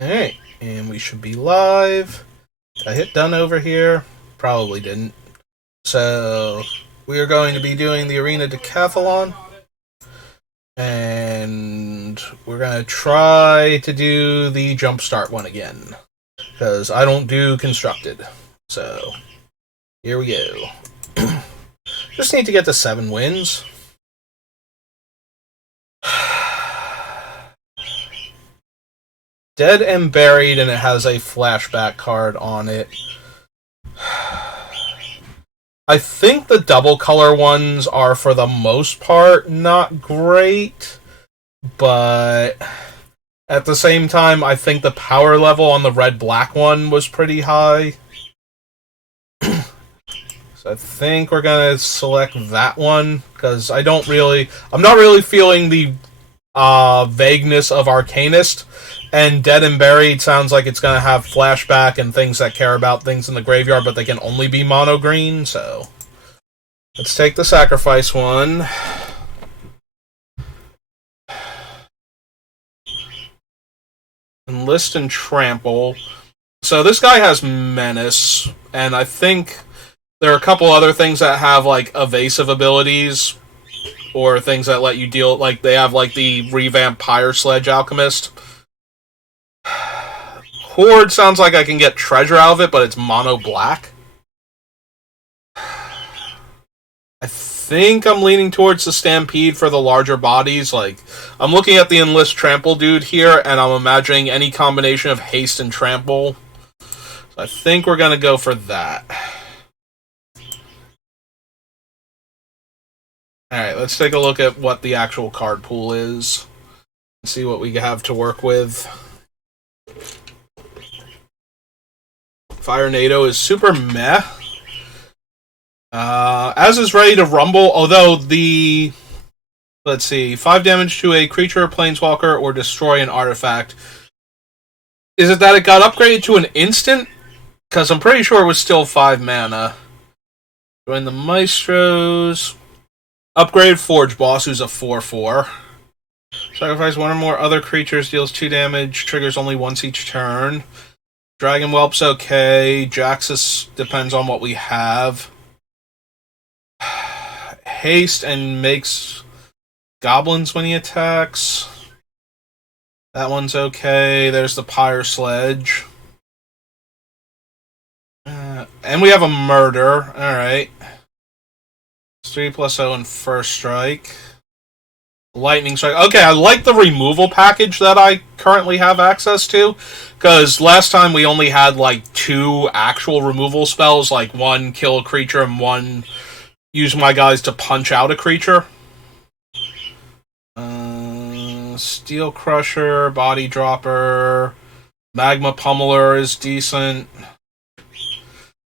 Alright, and we should be live. Did I hit done over here? Probably didn't. So, we are going to be doing the Arena Decathlon. And we're going to try to do the Jumpstart one again. Because I don't do Constructed. So, here we go. Just need to get to 7 wins. Dead and Buried, and it has a flashback card on it. I think the double color ones are, for the most part, not great, but at the same time, I think the power level on the red-black one was pretty high. So I think we're gonna select that one, because I'm not really feeling the vagueness of Arcanist. And Dead and Buried sounds like it's going to have flashback and things that care about things in the graveyard, but they can only be mono green, so let's take the sacrifice one. Enlist and Trample. So this guy has Menace, and I think there are a couple other things that have, like, evasive abilities, or things that let you deal, like, they have, like, the revamped Pyre Sledge Alchemist. Horde sounds like I can get treasure out of it, but it's mono black. I think I'm leaning towards the Stampede for the larger bodies. Like, I'm looking at the Enlist Trample dude here, and I'm imagining any combination of Haste and Trample. So I think we're going to go for that. Alright, let's take a look at what the actual card pool is. See what we have to work with. Fire NATO is super meh. As is Ready to Rumble, although the... Let's see, 5 damage to a creature, planeswalker, or destroy an artifact. Is it that it got upgraded to an instant? Because I'm pretty sure it was still 5 mana. Join the Maestros. Upgraded Forge Boss, who's a 4/4. Sacrifice one or more other creatures, deals 2 damage, triggers only once each turn. Dragon Whelp's okay. Jaxus depends on what we have. Haste and makes goblins when he attacks. That one's okay. There's the Pyre Sledge. And we have a Murder. Alright. 3+0 and First Strike. Lightning Strike. Okay, I like the removal package that I currently have access to, because last time we only had, like, 2 actual removal spells, like 1 kill a creature and 1 use my guys to punch out a creature. Steel Crusher, Body Dropper, Magma Pummeler is decent.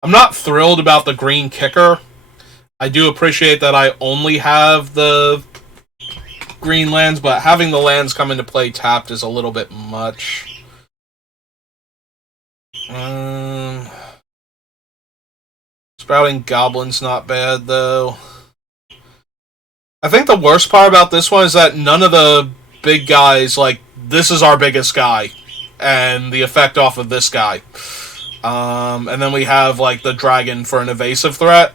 I'm not thrilled about the Green Kicker. I do appreciate that I only have the green lands, but having the lands come into play tapped is a little bit much. Sprouting Goblin's not bad, though. I think the worst part about this one is that none of the big guys, like, this is our biggest guy, and the effect off of this guy. And then we have, like, the dragon for an evasive threat.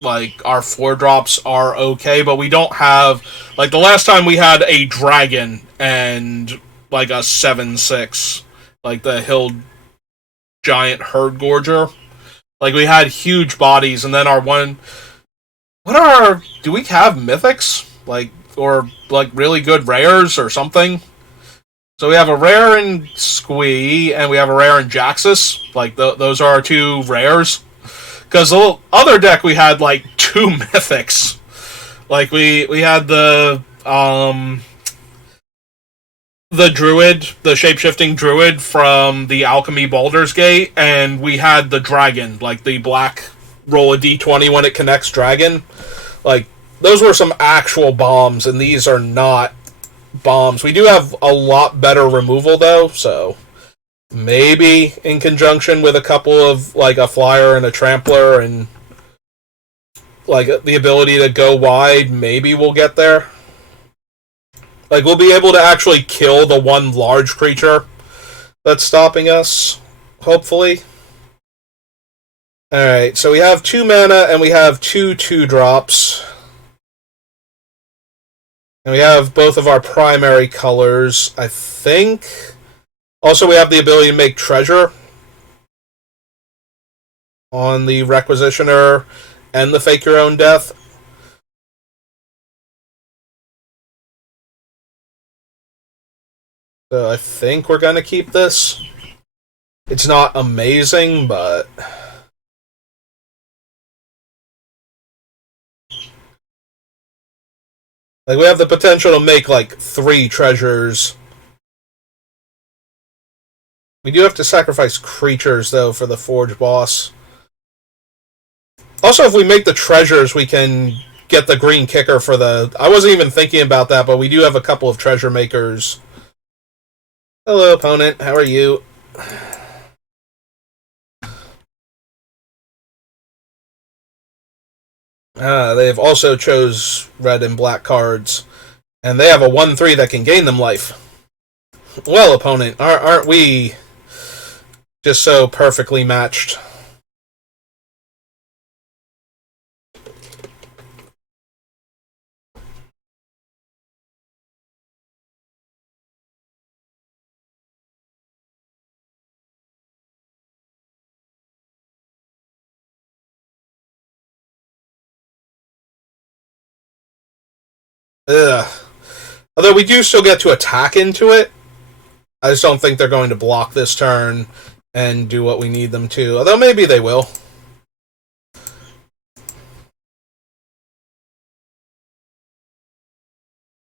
Like, our 4-drops are okay, but we don't have... Like, the last time we had a dragon and, like, a 7/6. Like, the Hill Giant Herd Gorger. Like, we had huge bodies, and then our one... What are our... Do we have mythics? Like, or, like, really good rares or something? So we have a rare in Squee, and we have a rare in Jaxus. Like, those are our 2 rares. Because the other deck we had, like, 2 mythics. Like, we had the druid, the shape-shifting druid from the Alchemy Baldur's Gate, and we had the dragon, like the black roll a d20 when it connects dragon. Like, those were some actual bombs, and these are not bombs. We do have a lot better removal, though, so... Maybe in conjunction with a couple of, like, a flyer and a trampler and, like, the ability to go wide, maybe we'll get there. Like, we'll be able to actually kill the one large creature that's stopping us, hopefully. Alright, so we have 2 mana and we have 2 2-drops. And we have both of our primary colors, I think. Also, we have the ability to make treasure on the Requisitioner and the Fake Your Own Death. So I think we're going to keep this. It's not amazing, but... like, we have the potential to make, like, 3 treasures. We do have to sacrifice creatures, though, for the Forge boss. Also, if we make the treasures, we can get the green kicker for the... I wasn't even thinking about that, but we do have a couple of treasure makers. Hello, opponent. How are you? They have also chose red and black cards. And they have a 1-3 that can gain them life. Well, opponent, aren't we just so perfectly matched? Ugh. Although we do still get to attack into it. I just don't think they're going to block this turn and do what we need them to. Although maybe they will.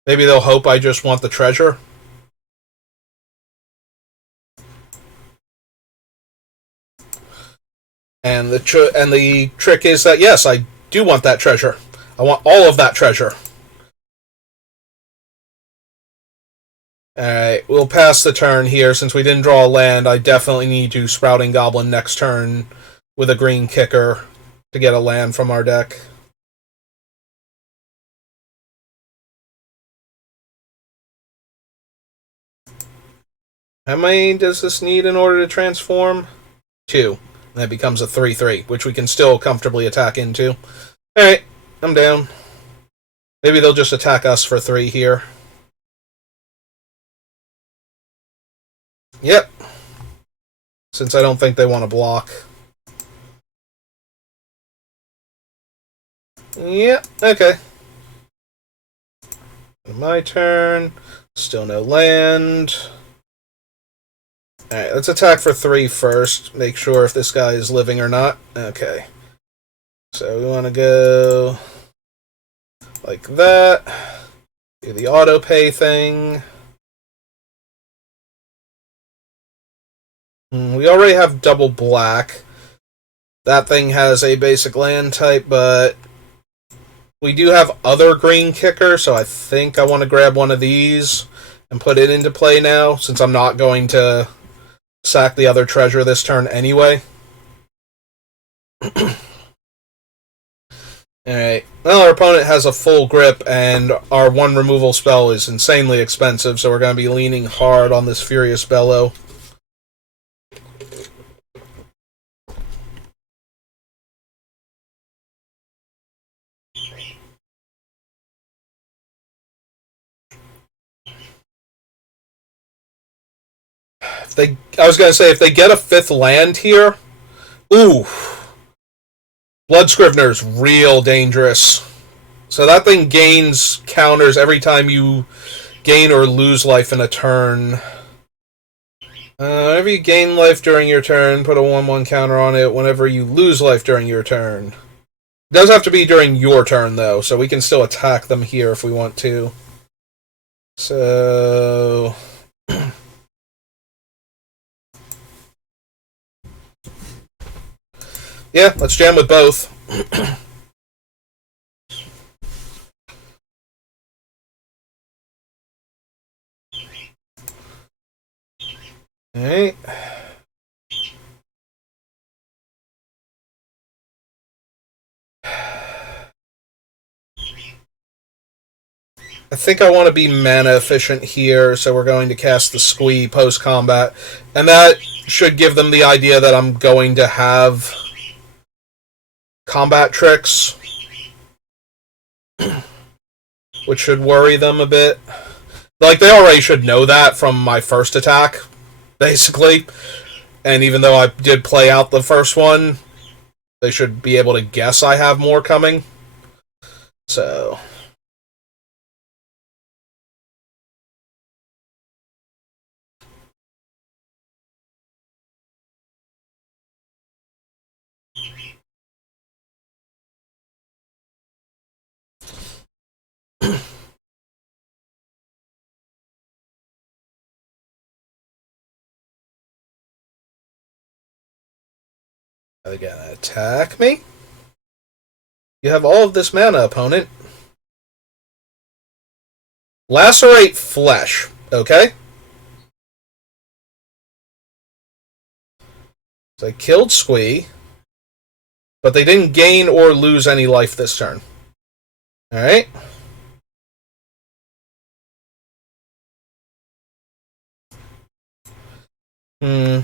Maybe they'll hope I just want the treasure. And the trick is that, yes, I do want that treasure. I want all of that treasure. Alright, we'll pass the turn here. Since we didn't draw a land, I definitely need to Sprouting Goblin next turn with a green kicker to get a land from our deck. How many does this need in order to transform? 2. And that becomes a 3-3, which we can still comfortably attack into. Alright, I'm down. Maybe they'll just attack us for 3 here. Yep. Since I don't think they want to block. Yep, okay. My turn. Still no land. Alright, let's attack for 3 first. Make sure if this guy is living or not. Okay. So we want to go like that. Do the auto pay thing. We already have double black. That thing has a basic land type, but we do have other green kicker, so I think I want to grab one of these and put it into play now, since I'm not going to sack the other treasure this turn anyway. Alright. Well, our opponent has a full grip, and our 1 removal spell is insanely expensive, so we're going to be leaning hard on this Furious Bellow. I was going to say, if they get a 5th land here, ooh, Blood Scrivener's real dangerous. So that thing gains counters every time you gain or lose life in a turn. Whenever you gain life during your turn, put a 1/1 counter on it. Whenever you lose life during your turn. It does have to be during your turn, though, so we can still attack them here if we want to. So... yeah, let's jam with both. Alright. I think I want to be mana efficient here, so we're going to cast the Squee post-combat. And that should give them the idea that I'm going to have combat tricks, which should worry them a bit. Like, they already should know that from my first attack, basically. And even though I did play out the first one, they should be able to guess I have more coming. So... are they gonna attack me? You have all of this mana, opponent. Lacerate flesh, okay? So they killed Squee, but they didn't gain or lose any life this turn. Alright. Hmm.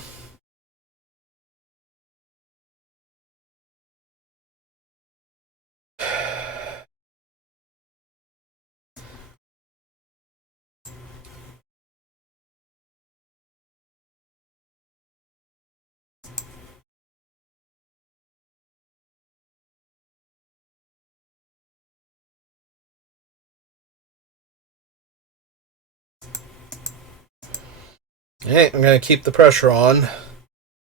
Alright, I'm gonna keep the pressure on.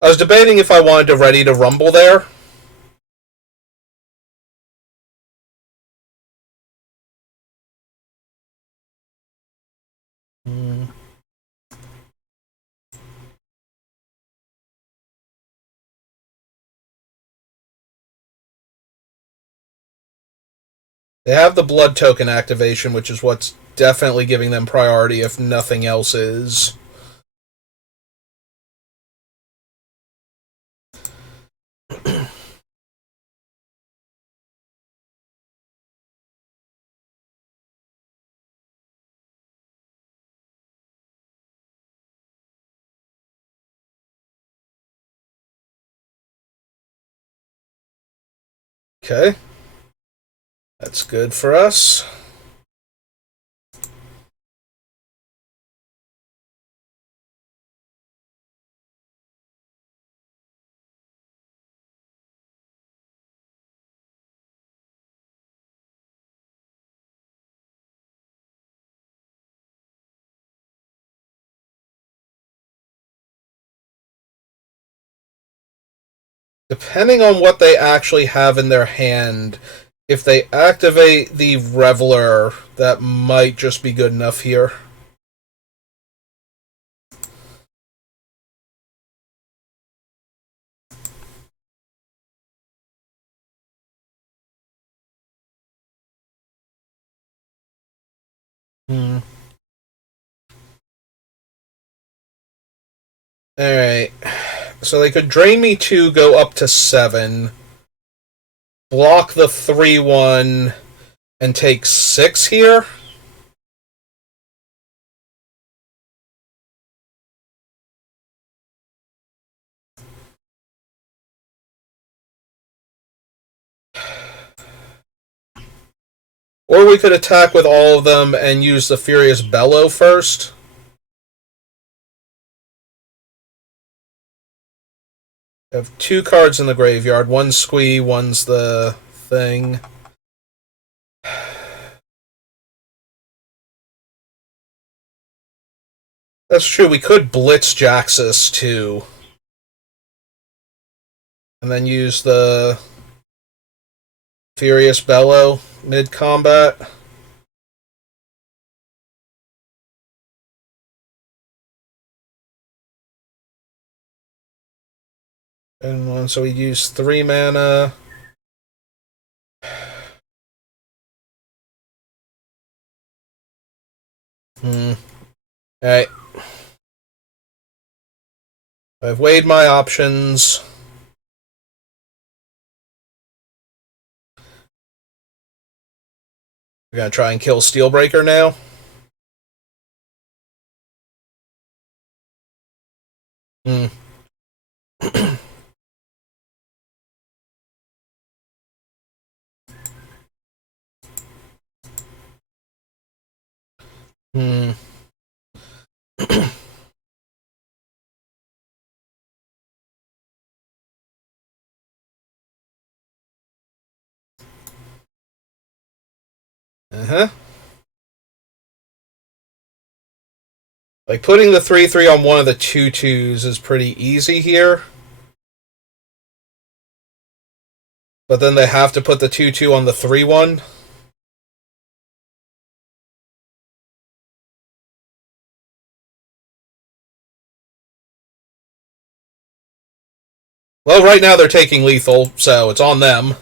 I was debating if I wanted to ready to rumble there. Hmm. They have the blood token activation, which is what's definitely giving them priority if nothing else is. Okay. That's good for us. Depending on what they actually have in their hand, if they activate the Reveler, that might just be good enough here. Hmm. Alright. So they could drain me 2, go up to 7, block the 3-1, and take 6 here. Or we could attack with all of them and use the Furious Bellow first. I have 2 cards in the graveyard. One's Squee, one's the thing. That's true. We could Blitz Jaxus too. And then use the Furious Bellow mid-combat. And so we use 3 mana. Alright. I've weighed my options. We're going to try and kill Steelbreaker now. Hmm. Hmm. Uh-huh. Like, putting the 3/3 on one of the 2/2s is pretty easy here. But then they have to put the 2/2 on the 3/1. Well, right now they're taking lethal, so it's on them.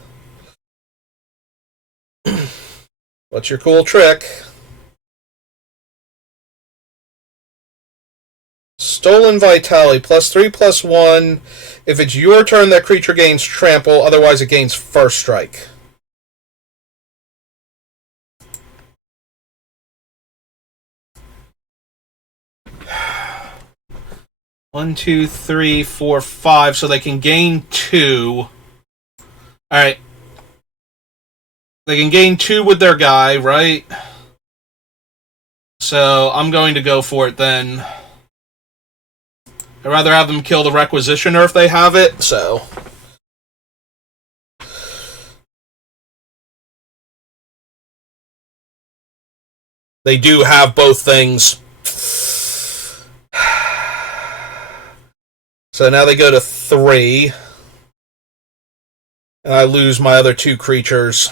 What's your cool trick? Stolen Vitality, +3/+1. If it's your turn, that creature gains trample, otherwise it gains first strike. One, two, three, four, five, so they can gain 2. Alright. They can gain 2 with their guy, right? So I'm going to go for it then. I'd rather have them kill the Requisitioner if they have it, so. They do have both things. So now they go to 3. And I lose my other 2 creatures.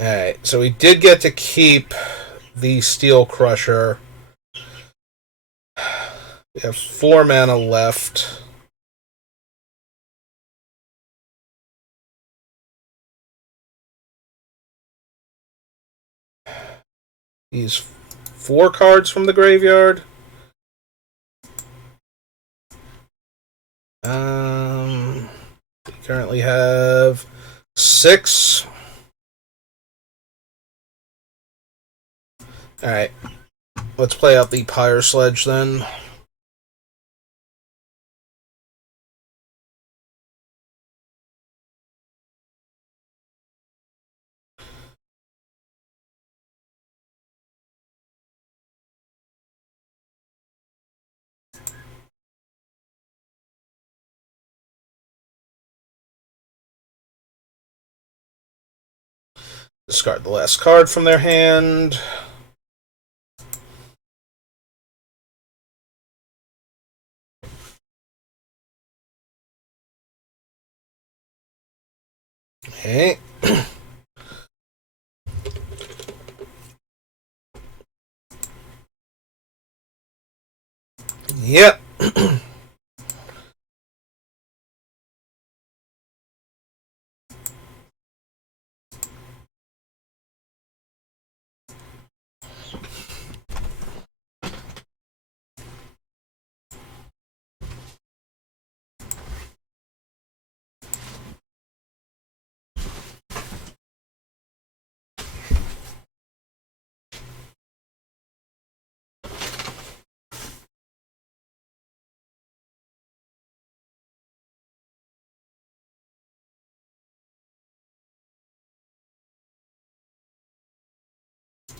Alright, so we did get to keep the Steel Crusher. We have 4 mana left. These 4 cards from the graveyard. We currently have 6. Alright. Let's play out the Pyre Sledge then. Discard the last card from their hand. Okay. Yep.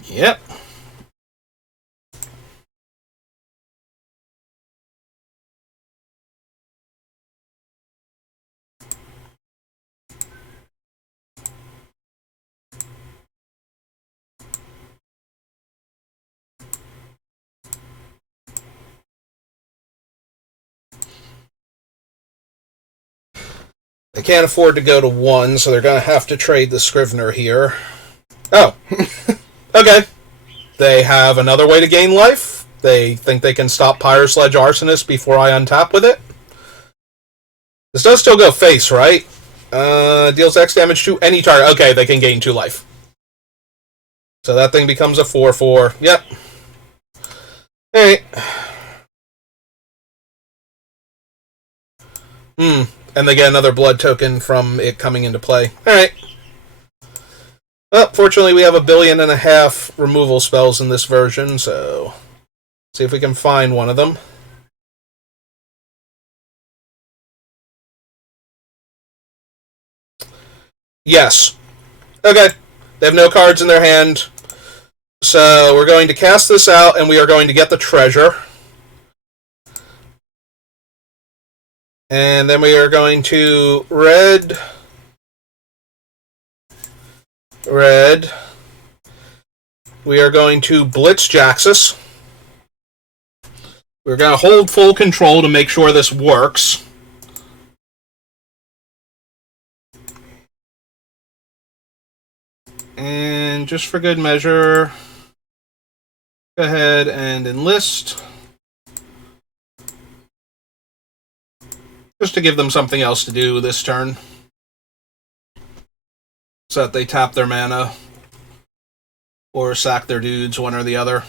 Yep. They can't afford to go to 1, so they're going to have to trade the Scrivener here. Oh. Okay. They have another way to gain life. They think they can stop Pyre Sledge Arsonist before I untap with it. This does still go face, right? Deals X damage to any target. Okay, they can gain 2 life. So that thing becomes a 4/4. Yep. Alright. And they get another blood token from it coming into play. Alright. Well, fortunately we have 1.5 billion removal spells in this version, so see if we can find one of them. Yes. Okay. They have no cards in their hand. So we're going to cast this out, and we are going to get the treasure. And then we are going to red. We are going to blitz Jaxus. We're going to hold full control to make sure this works. And just for good measure, go ahead and enlist. Just to give them something else to do this turn. So that they tap their mana. Or sack their dudes, one or the other.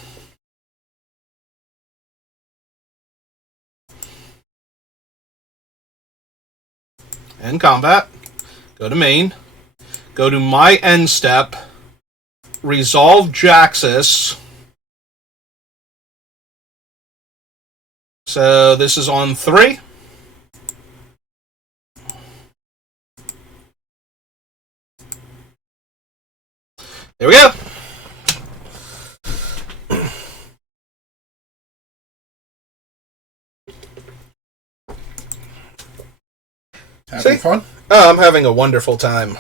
End combat. Go to main. Go to my end step. Resolve Jaxus. So this is on 3. There we go. Having fun? Oh, I'm having a wonderful time.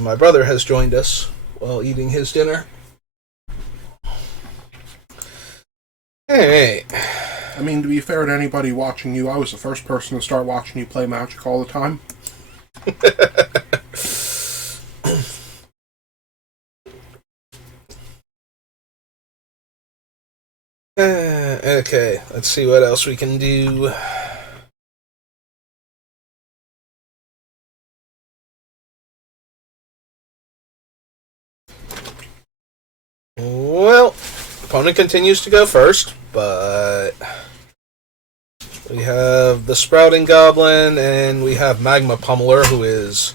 My brother has joined us while eating his dinner. Hey. I mean, to be fair to anybody watching you, I was the first person to start watching you play Magic all the time. Okay, let's see what else we can do. Well, opponent continues to go first, but we have the Sprouting Goblin and we have Magma Pummeler, who is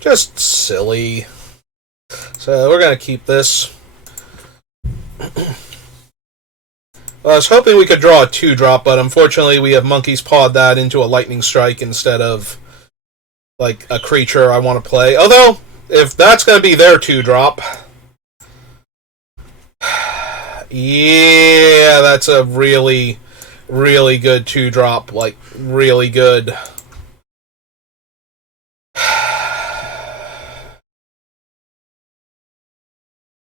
just silly. So we're going to keep this. Well, I was hoping we could draw a 2-drop, but unfortunately we have Monkey's Pawed that into a Lightning Strike instead of like a creature I want to play. Although, if that's going to be their 2-drop... Yeah, that's a really, really good 2-drop. Like, really good.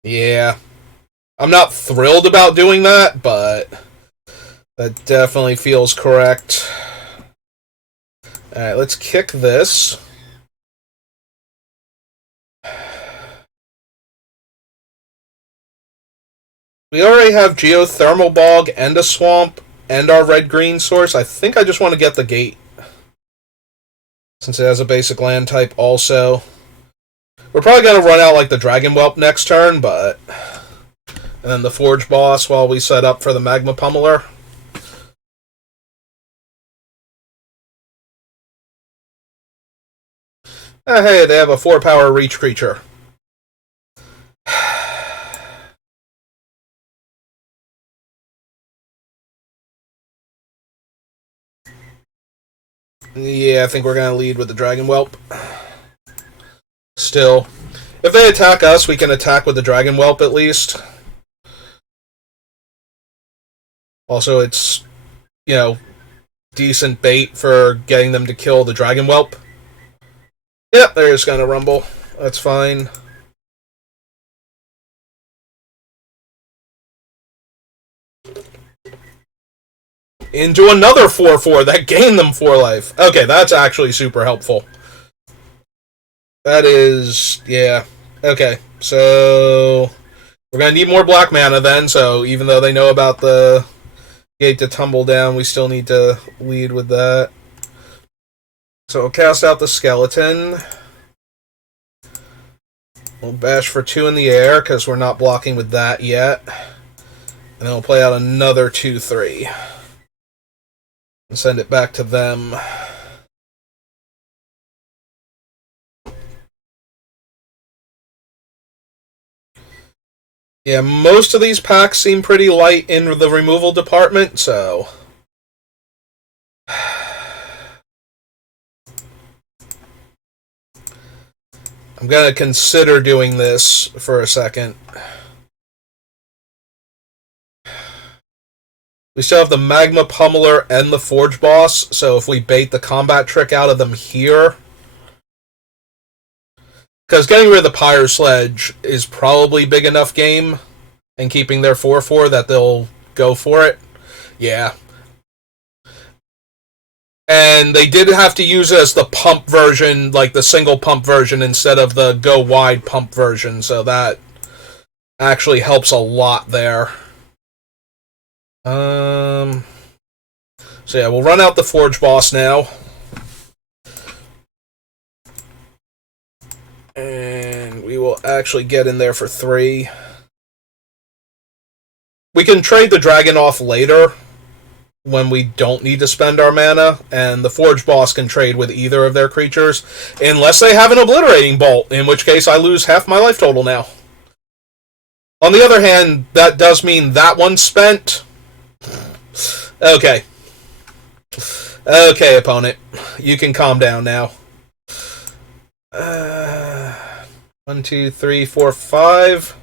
Yeah. I'm not thrilled about doing that, but that definitely feels correct. Alright, let's kick this. We already have Geothermal Bog and a Swamp and our red-green source. I think I just want to get the Gate, since it has a basic land type also. We're probably going to run out like the Dragon Whelp next turn, but... And then the Forge Boss while we set up for the Magma Pummeler. Hey, they have a 4-power reach creature. Yeah, I think we're going to lead with the Dragon Whelp. Still. If they attack us, we can attack with the Dragon Whelp at least. Also, it's, you know, decent bait for getting them to kill the Dragon Whelp. Yep, they're just going to rumble. That's fine. Into another 4/4 that gained them 4 life. Okay, that's actually super helpful. That is, yeah. Okay, so We're going to need more black mana then, so even though they know about the gate to tumble down, we still need to lead with that. So we'll cast out the skeleton. We'll bash for 2 in the air, because we're not blocking with that yet. And then we'll play out another 2/3. And send it back to them. Yeah, most of these packs seem pretty light in the removal department, so... I'm going to consider doing this for a second. We still have the Magma Pummeler and the Forge Boss, so if we bait the combat trick out of them here... Because getting rid of the Pyre Sledge is probably big enough game, and keeping their 4/4 that they'll go for it. Yeah. And they did have to use it as the pump version, like the single pump version, instead of the go wide pump version, so that actually helps a lot there. So yeah, we'll run out the Forge Boss now. And we will actually get in there for 3. We can trade the dragon off later when we don't need to spend our mana, and the Forge Boss can trade with either of their creatures, unless they have an Obliterating Bolt, in which case I lose half my life total now. On the other hand, that does mean that one's spent. Okay. Okay, opponent. You can calm down now. 1, 2, 3, 4, 5.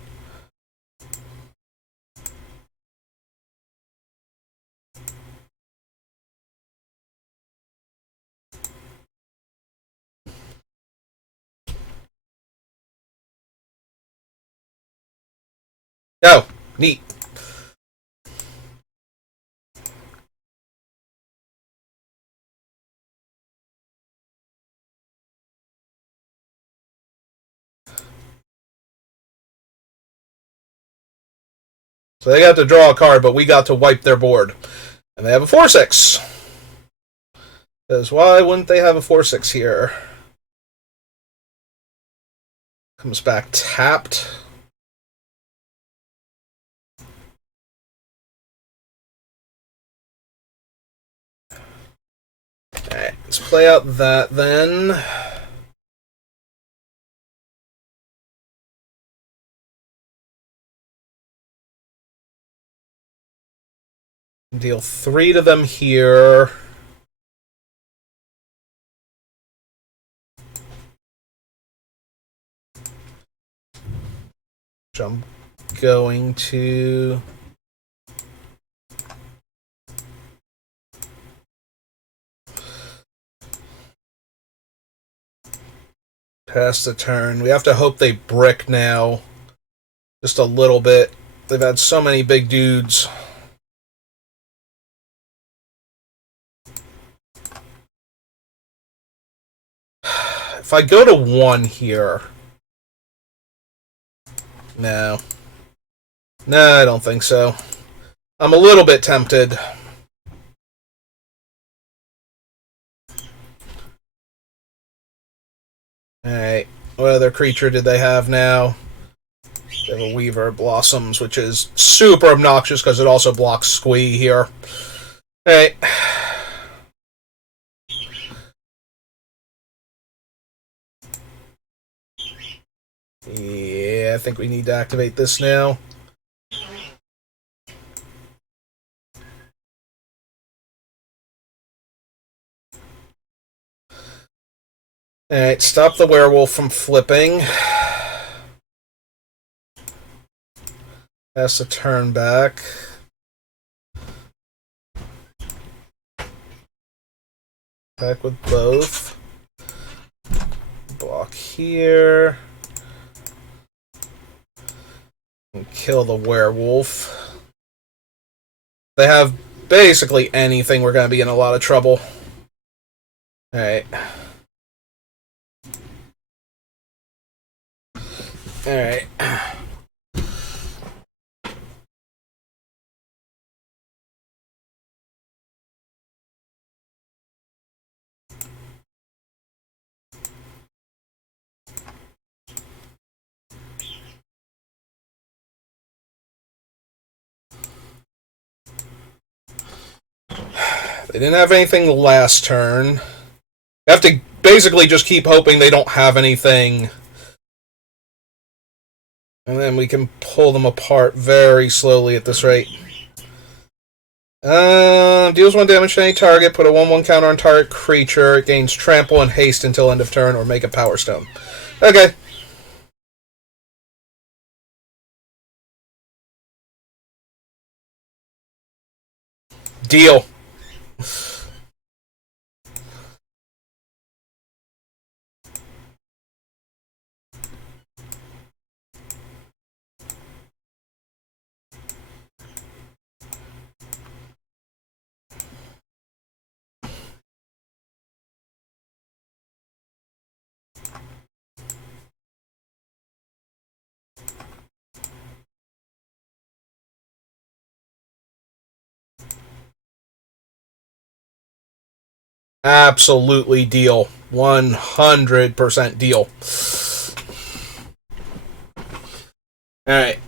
Oh, neat. So they got to draw a card, but we got to wipe their board. And they have a 4/6. Because why wouldn't they have a 4/6 here? Comes back tapped. Alright, let's play out that then. Deal 3 to them here. Which I'm going to... pass the turn. We have to hope they brick now. Just a little bit. They've had so many big dudes. If I go to 1 here... No. No, I don't think so. I'm a little bit tempted. Alright, what other creature did they have now? They have a Weaver Blossoms, which is super obnoxious because it also blocks Squee here. Alright. Yeah, I think we need to activate this now. Alright, stop the werewolf from flipping. Has to turn back. Back with both. Block here. And kill the werewolf. They have basically anything, we're going to be in a lot of trouble. Alright. Alright. They didn't have anything last turn. You have to basically just keep hoping they don't have anything. And then we can pull them apart very slowly at this rate. Deals 1 damage to any target, put a 1/1 counter on target creature, it gains trample and haste until end of turn, or make a power stone. Okay. Deal. Absolutely deal. 100% deal. Alright.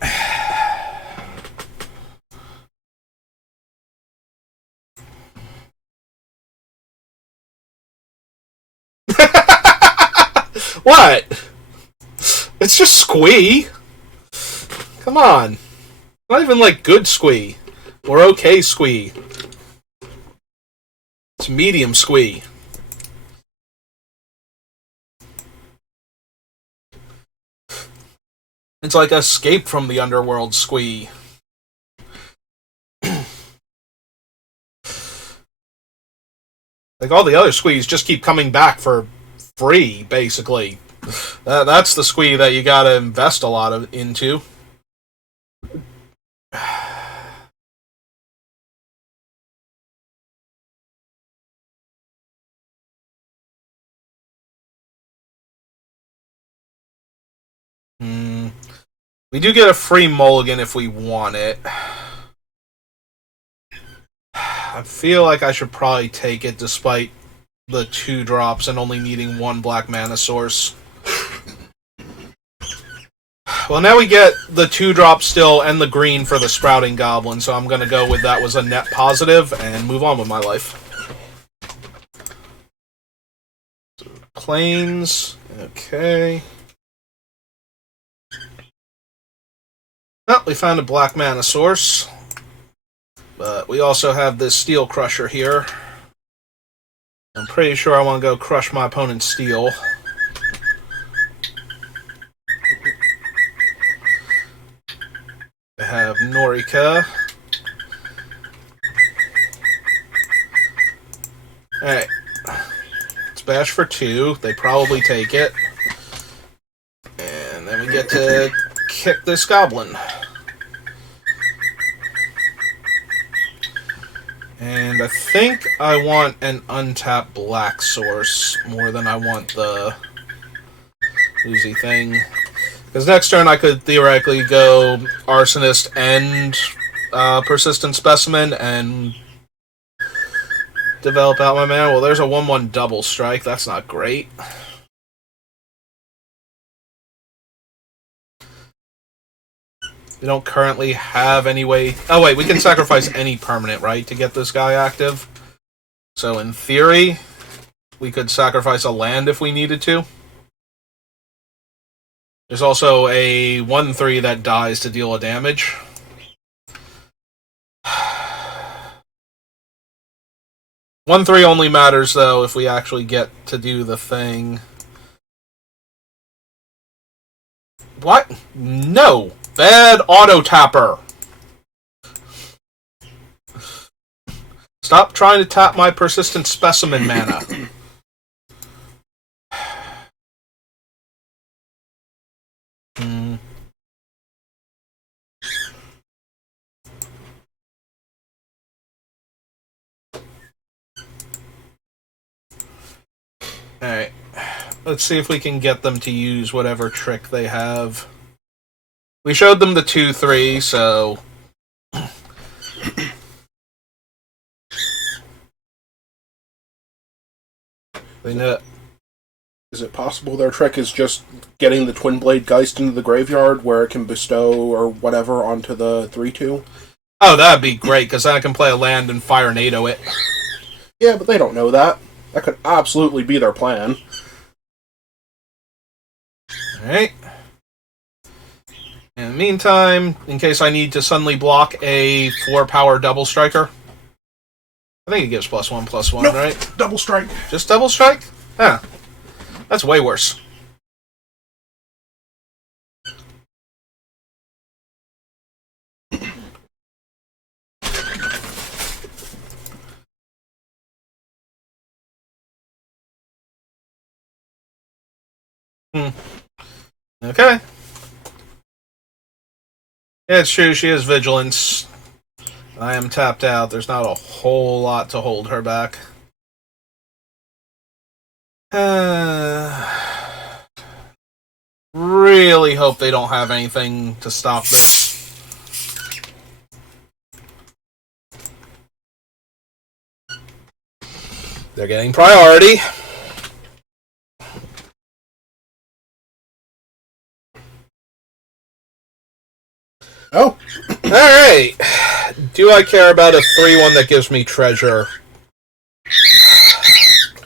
What? It's just squee. Come on. Not even like good squee. Or okay squee. It's medium squee. It's like Escape from the Underworld squee. Like all the other squees just keep coming back for free, basically. That's the squee that you gotta invest a lot into. We do get a free mulligan if we want it. I feel like I should probably take it despite the 2 drops and only needing 1 black mana source. Well, now we get the 2 drop still and the green for the Sprouting Goblin, so I'm gonna go with that was a net positive and move on with my life. Plains. Okay. Well, we found a black mana source. But we also have this Steel Crusher here. I'm pretty sure I want to go crush my opponent's steel. I have Norika. Alright. Let's bash for 2. They probably take it. And then we get to kick this goblin. And I think I want an untapped black source more than I want the Uzi thing. Because next turn I could theoretically go Arsonist and Persistent Specimen and develop out my mana. Well, there's a 1/1 double strike. That's not great. We don't currently have any way... Oh, wait, we can sacrifice any permanent, right, to get this guy active? So, in theory, we could sacrifice a land if we needed to. There's also a 1/3 that dies to deal a damage. 1/3 only matters, though, if we actually get to do the thing. What? No! Bad auto-tapper! Stop trying to tap my Persistent Specimen mana. Alright. Let's see if we can get them to use whatever trick they have. We showed them the 2/3, so... they know... Is it possible their trick is just getting the Twin Blade Geist into the graveyard where it can bestow or whatever onto the 3/2? Oh, that'd be great, because then I can play a land and Fire NATO it. Yeah, but they don't know that. That could absolutely be their plan. Alright. In the meantime, in case I need to suddenly block a 4-power double striker, I think it gives +1/+1, Nope. right? Double strike. Just double strike? Huh. That's way worse. Okay. Yeah, it's true, she has vigilance. I am tapped out. There's not a whole lot to hold her back. Really hope they don't have anything to stop this. They're getting priority. Oh. Alright. Do I care about a 3-1 that gives me treasure?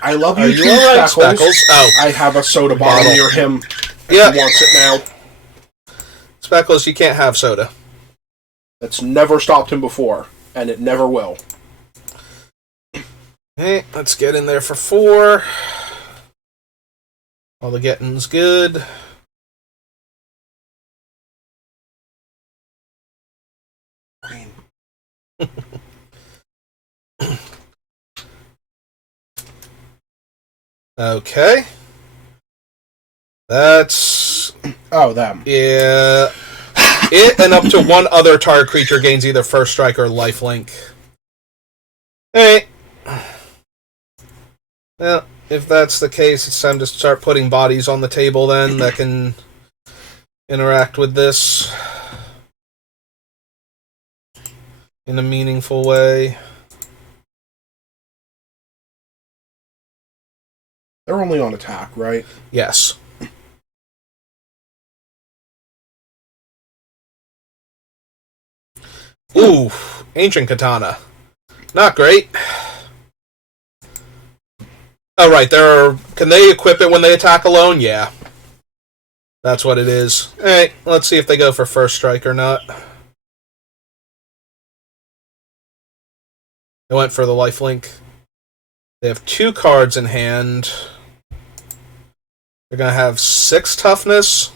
I love you Are too, you alright, Speckles. Speckles? Oh. I have a soda bottle Bottle. near him. Yeah. He wants it now. Speckles, you can't have soda. That's never stopped him before, and it never will. Okay, let's get in there for 4. All the getting's good. Okay. That's... Oh, them. Yeah. It and up to one other target creature gains either first strike or lifelink. Hey. Well, if that's the case, it's time to start putting bodies on the table then that can interact with this in a meaningful way. They're only on attack, right? Yes. Ooh, Ancient Katana. Not great. Oh, right, can they equip it when they attack alone? Yeah. That's what it is. Alright, let's see if they go for first strike or not. They went for the lifelink. They have 2 cards in hand. They're going to have 6 toughness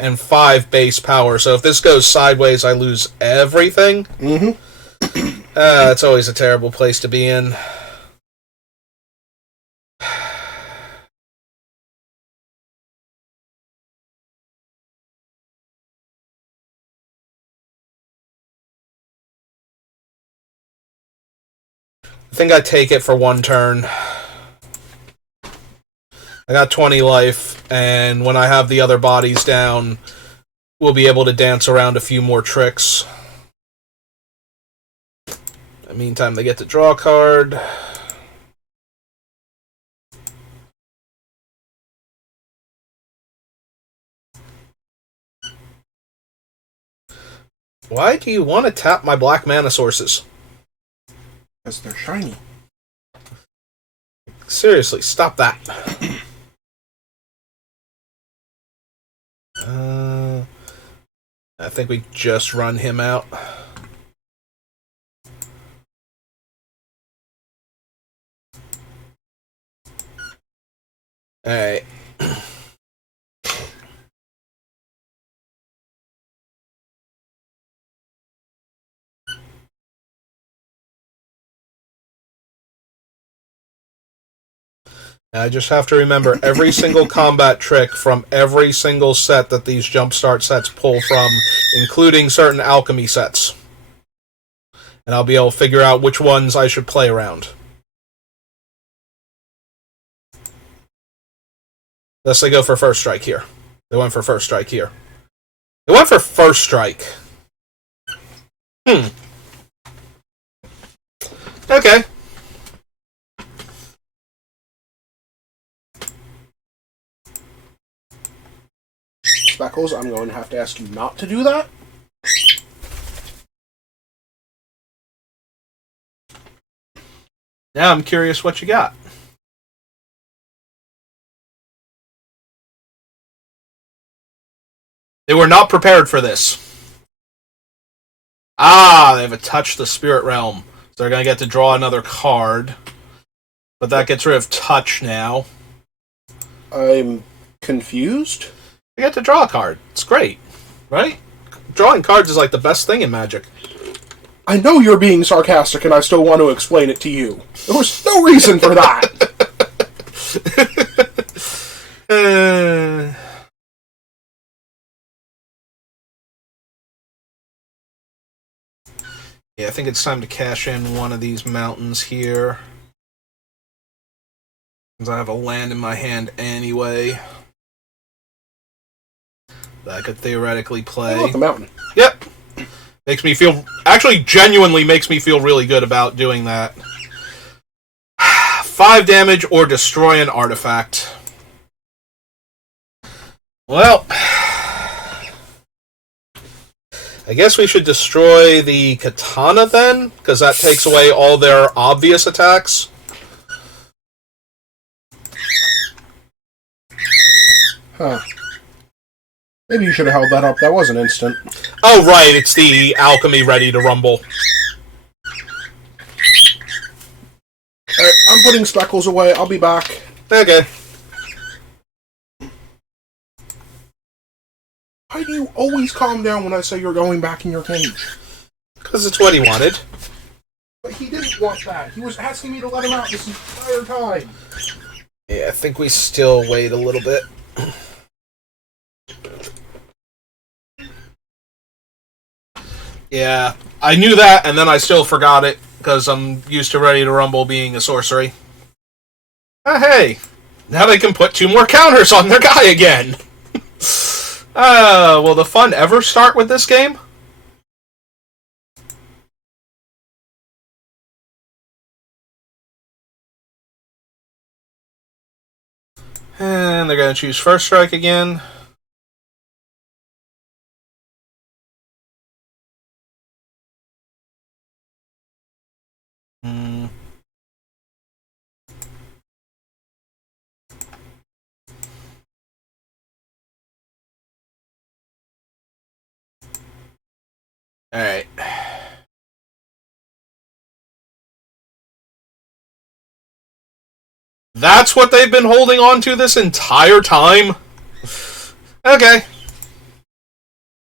and 5 base power. So if this goes sideways, I lose everything. Mm-hmm. That's always a terrible place to be in. I think I take it for 1 turn. I got 20 life, and when I have the other bodies down, we'll be able to dance around a few more tricks. In the meantime, they get to draw a card. Why do you want to tap my black mana sources? Because they're shiny. Seriously, stop that. I think we just run him out. Alright. I just have to remember every single combat trick from every single set that these jumpstart sets pull from, including certain alchemy sets. And I'll be able to figure out which ones I should play around. Unless they go for first strike here. They went for first strike here. They went for first strike. Okay. Speckles, I'm going to have to ask you not to do that. Now I'm curious what you got. They were not prepared for this. Ah, they have a touch the spirit realm. So they're going to get to draw another card. But that gets rid of touch now. I'm confused. You get to draw a card. It's great, right? Drawing cards is like the best thing in Magic. I know you're being sarcastic, and I still want to explain it to you. There was no reason for that. Yeah, I think it's time to cash in one of these mountains here. Since I have a land in my hand anyway. That I could theoretically play. Oh, look, a mountain. Yep. Makes me feel... Actually, genuinely makes me feel really good about doing that. 5 damage or destroy an artifact. Well... I guess we should destroy the katana then, because that takes away all their obvious attacks. Huh. Maybe you should have held that up. That was an instant. Oh, right, it's the alchemy ready to rumble. Alright, I'm putting speckles away. I'll be back. Okay. Why do you always calm down when I say you're going back in your cage? Because it's what he wanted. But he didn't want that. He was asking me to let him out this entire time. Yeah, I think we still wait a little bit. Yeah, I knew that, and then I still forgot it, because I'm used to Ready to Rumble being a sorcery. Oh, hey! Now they can put 2 more counters on their guy again! Will the fun ever start with this game? And they're going to choose First Strike again. Alright. That's what they've been holding on to this entire time? Okay.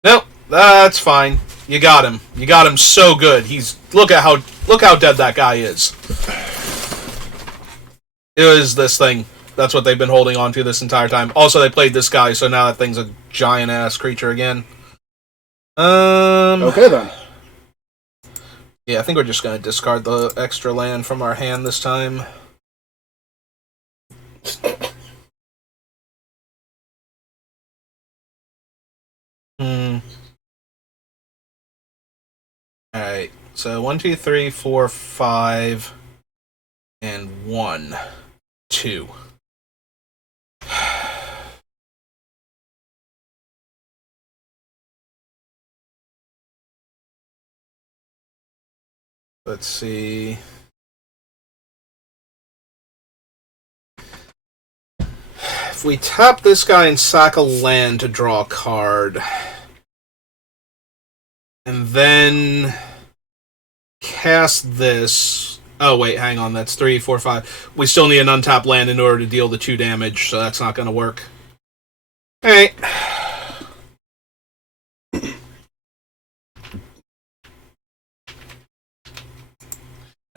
Nope, that's fine. You got him. You got him so good. Look how dead that guy is. It was this thing. That's what they've been holding on to this entire time. Also, they played this guy, so now that thing's a giant-ass creature again. Okay, then. Yeah, I think we're just going to discard the extra land from our hand this time. Alright, so 1, 2, 3, 4, 5, and 1, 2. Let's see. If we tap this guy and sack a land to draw a card, and then cast this... Oh, wait, hang on. That's 3, 4, 5. We still need an untapped land in order to deal the 2 damage, so that's not going to work. Alright.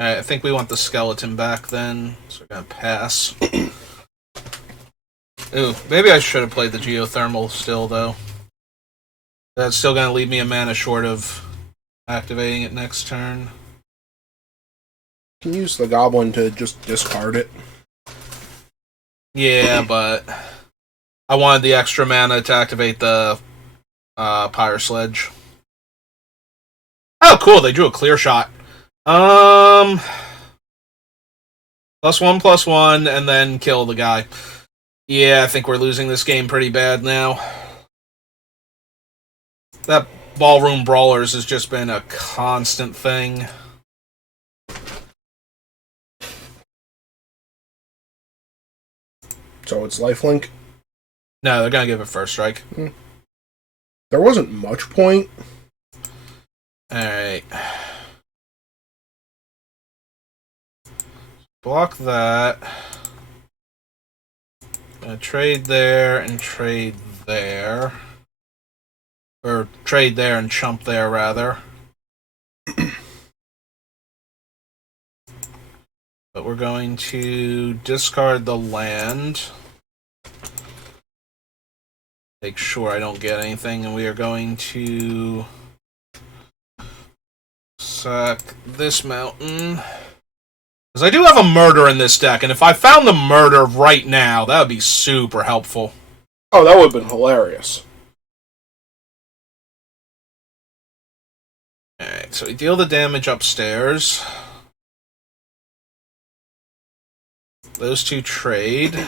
Alright, I think we want the skeleton back then, so we're going to pass. Ooh, maybe I should have played the geothermal still, though. That's still going to leave me a mana short of activating it next turn. You can use the goblin to just discard it. Yeah, but I wanted the extra mana to activate the Pyre Sledge. Oh, cool, they drew a clear shot. +1, +1, and then kill the guy. Yeah, I think we're losing this game pretty bad now. That Ballroom Brawlers has just been a constant thing. So it's lifelink. No, they're gonna give it first strike. There wasn't much point. Alright. Block that. Gonna trade there and trade there. Or trade there and chump there, rather. But we're going to discard the land. Make sure I don't get anything, and we are going to sack this mountain. Because I do have a murder in this deck, and if I found the murder right now, that would be super helpful. Oh, that would have been hilarious. Alright, so we deal the damage upstairs. Those two trade.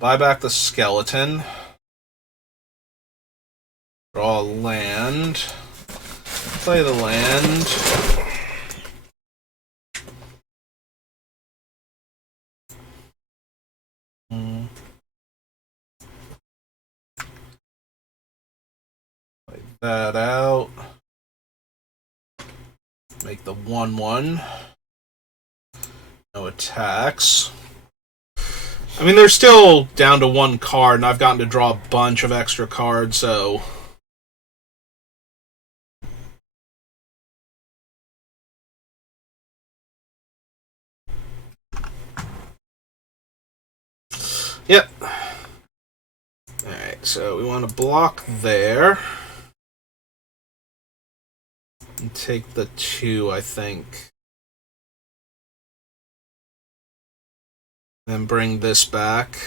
Buy back the skeleton. Draw land. Play the land. Play that out. Make the 1/1. No attacks. I mean, they're still down to one card, and I've gotten to draw a bunch of extra cards, so... Yep. Alright, so we want to block there. And take the 2, I think. Then bring this back.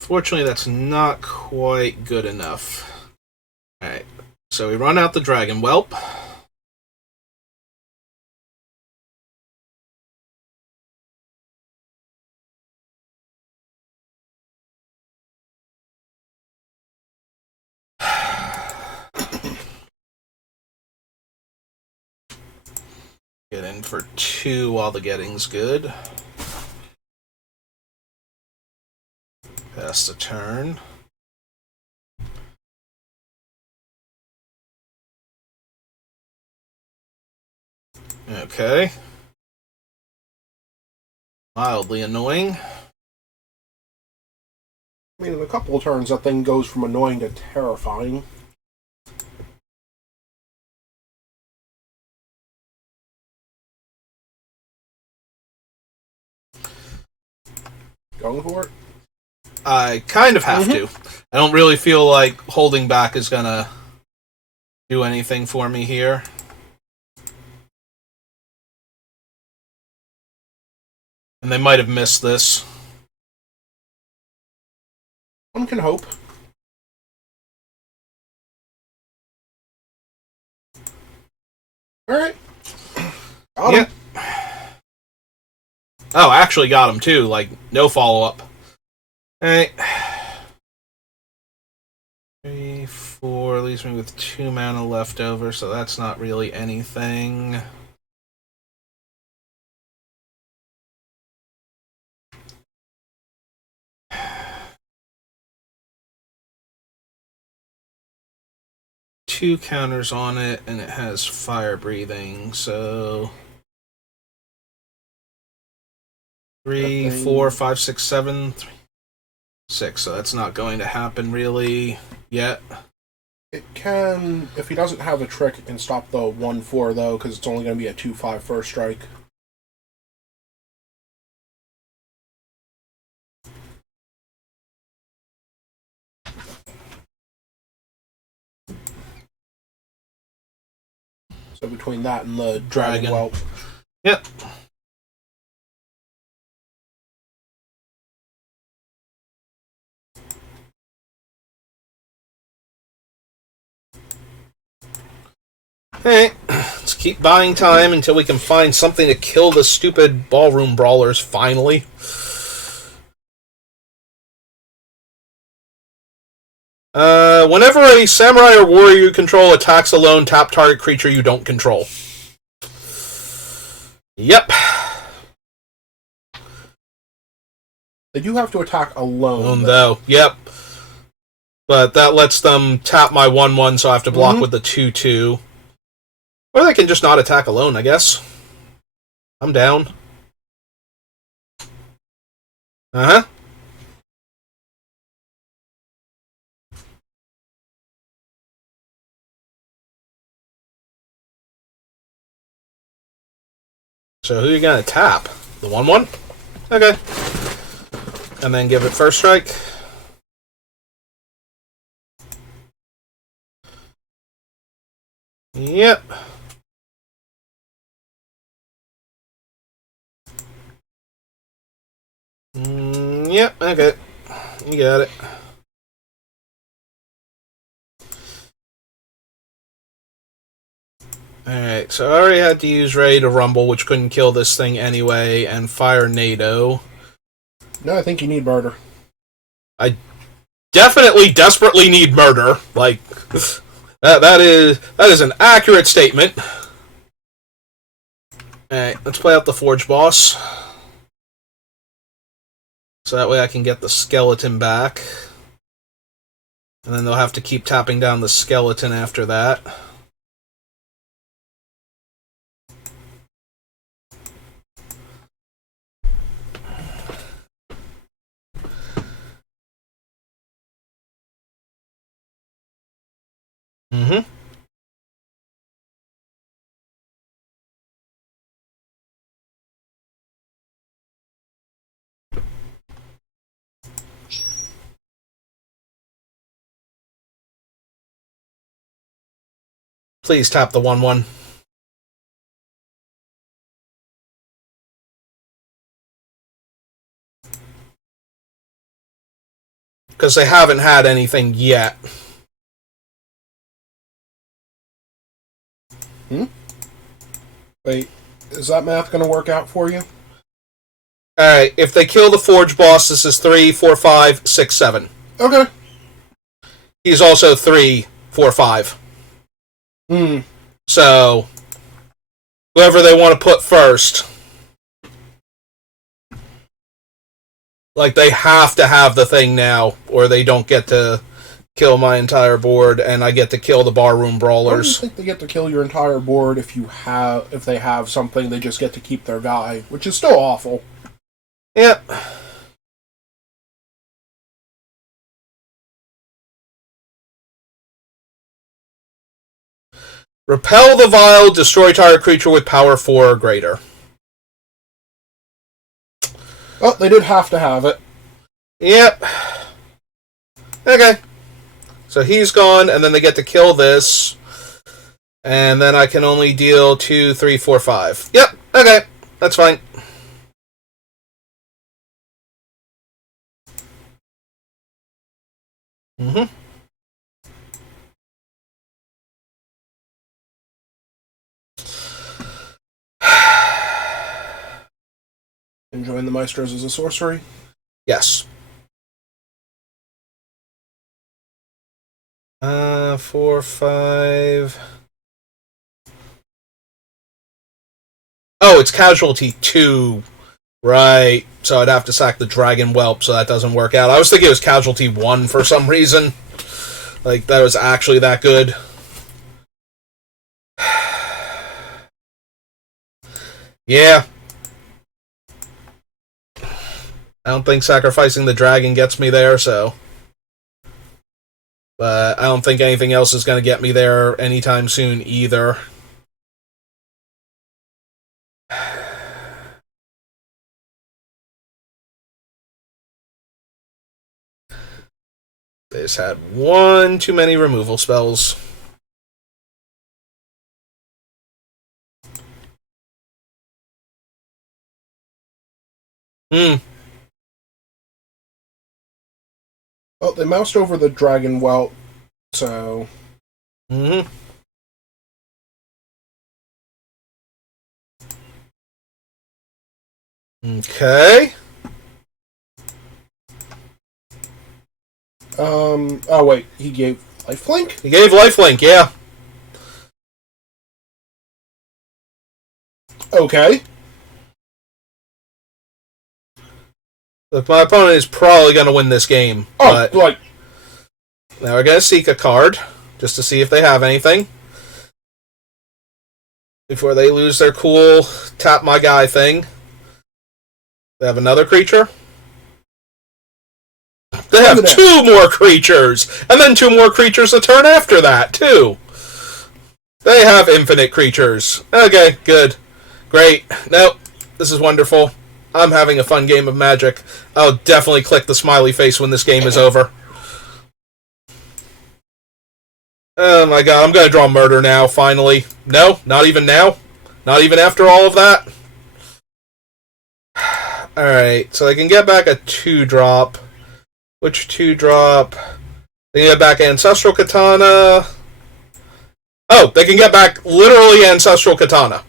Fortunately, that's not quite good enough. Alright, so we run out the Dragon Whelp. Get in for 2 while the getting's good. Pass the turn. Okay. Mildly annoying. I mean, in a couple of turns, that thing goes from annoying to terrifying. Going for it? I kind of have to. I don't really feel like holding back is gonna do anything for me here. And they might have missed this. One can hope. Alright. Got him. Oh, I actually got him too. Like, no follow-up. Alright. 3, 4 leaves me with 2 mana left over, so that's not really anything. Two counters on it, and it has fire breathing, so 3, 4, 5, 6, 7, 3, 6. So that's not going to happen really yet. It can, if he doesn't have a trick, it can stop the 1/4 though, because it's only going to be a 2/5 first strike. So between that and the Dragon Whelp. Yep. Hey, Let's keep buying time until we can find something to kill the stupid ballroom brawlers, finally. Whenever a samurai or warrior you control attacks a lone, tap target creature you don't control. Yep. They do have to attack alone, though. Yep. But that lets them tap my 1/1, so I have to block with the 2/2. Or they can just not attack alone, I guess. I'm down. Uh-huh. So who are you gonna tap? The 1/1? Okay. And then give it first strike. Yep. Yep, okay. You got it. Alright, so I already had to use Ready to Rumble, which couldn't kill this thing anyway, and Fire NATO. No, I think you need murder. I definitely desperately need murder. Like, that is an accurate statement. Alright, let's play out the Forge Boss. So that way I can get the skeleton back. And then they'll have to keep tapping down the skeleton after that. Mm-hmm. Please tap the 1/1. Because they haven't had anything yet. Wait, is that math going to work out for you? Alright, if they kill the Forge Boss, this is 3, 4, 5, 6, 7. Okay. He's also 3, 4, 5. So, whoever they want to put first. Like, they have to have the thing now, or they don't get to kill my entire board, and I get to kill the barroom brawlers. I don't think they get to kill your entire board if they have something. They just get to keep their guy, which is still awful. Yep. Repel the Vile, destroy target creature with power 4 or greater. Oh, they did have to have it. Yep. Okay. So he's gone, and then they get to kill this. And then I can only deal 2, 3, 4, 5. Yep, okay. That's fine. Mm-hmm. Enjoying the Maestros as a sorcery? Yes. 4, 5. Oh, it's casualty 2. Right. So I'd have to sack the Dragon Whelp, so that doesn't work out. I was thinking it was casualty 1 for some reason. Like, that was actually that good. Yeah. I don't think sacrificing the dragon gets me there, so. But I don't think anything else is going to get me there anytime soon either. They just had one too many removal spells. Oh, they moused over the Dragon Whelp, so... Okay. Oh wait, he gave lifelink? He gave lifelink, yeah. Okay. Look, my opponent is probably going to win this game. Oh, But like, now we're going to seek a card, just to see if they have anything. Before they lose their cool tap my guy thing. They have another creature. They have two more creatures! And then two more creatures a turn after that, too. They have infinite creatures. Okay, good. Great. Nope. This is wonderful. I'm having a fun game of Magic. I'll definitely click the smiley face when this game is over. Oh my god, I'm going to draw Murder now, finally. No, not even now. Not even after all of that. Alright, so they can get back a 2-drop. Which 2-drop? They can get back Ancestral Katana. Oh, they can get back literally Ancestral Katana.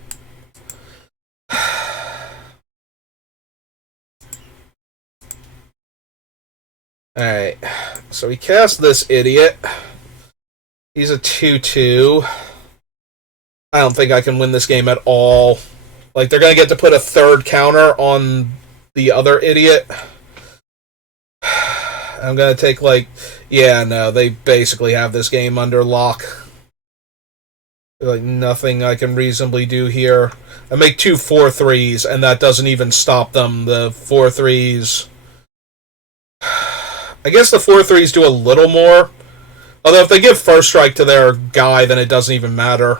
Alright, so we cast this idiot. He's a 2-2. I don't think I can win this game at all. Like, they're going to get to put a third counter on the other idiot. I'm going to take, like... Yeah, no, they basically have this game under lock. Like, nothing I can reasonably do here. I make 2 4-3s, and that doesn't even stop them. The 4-3s... I guess the 4-3s do a little more. Although if they give first strike to their guy, then it doesn't even matter.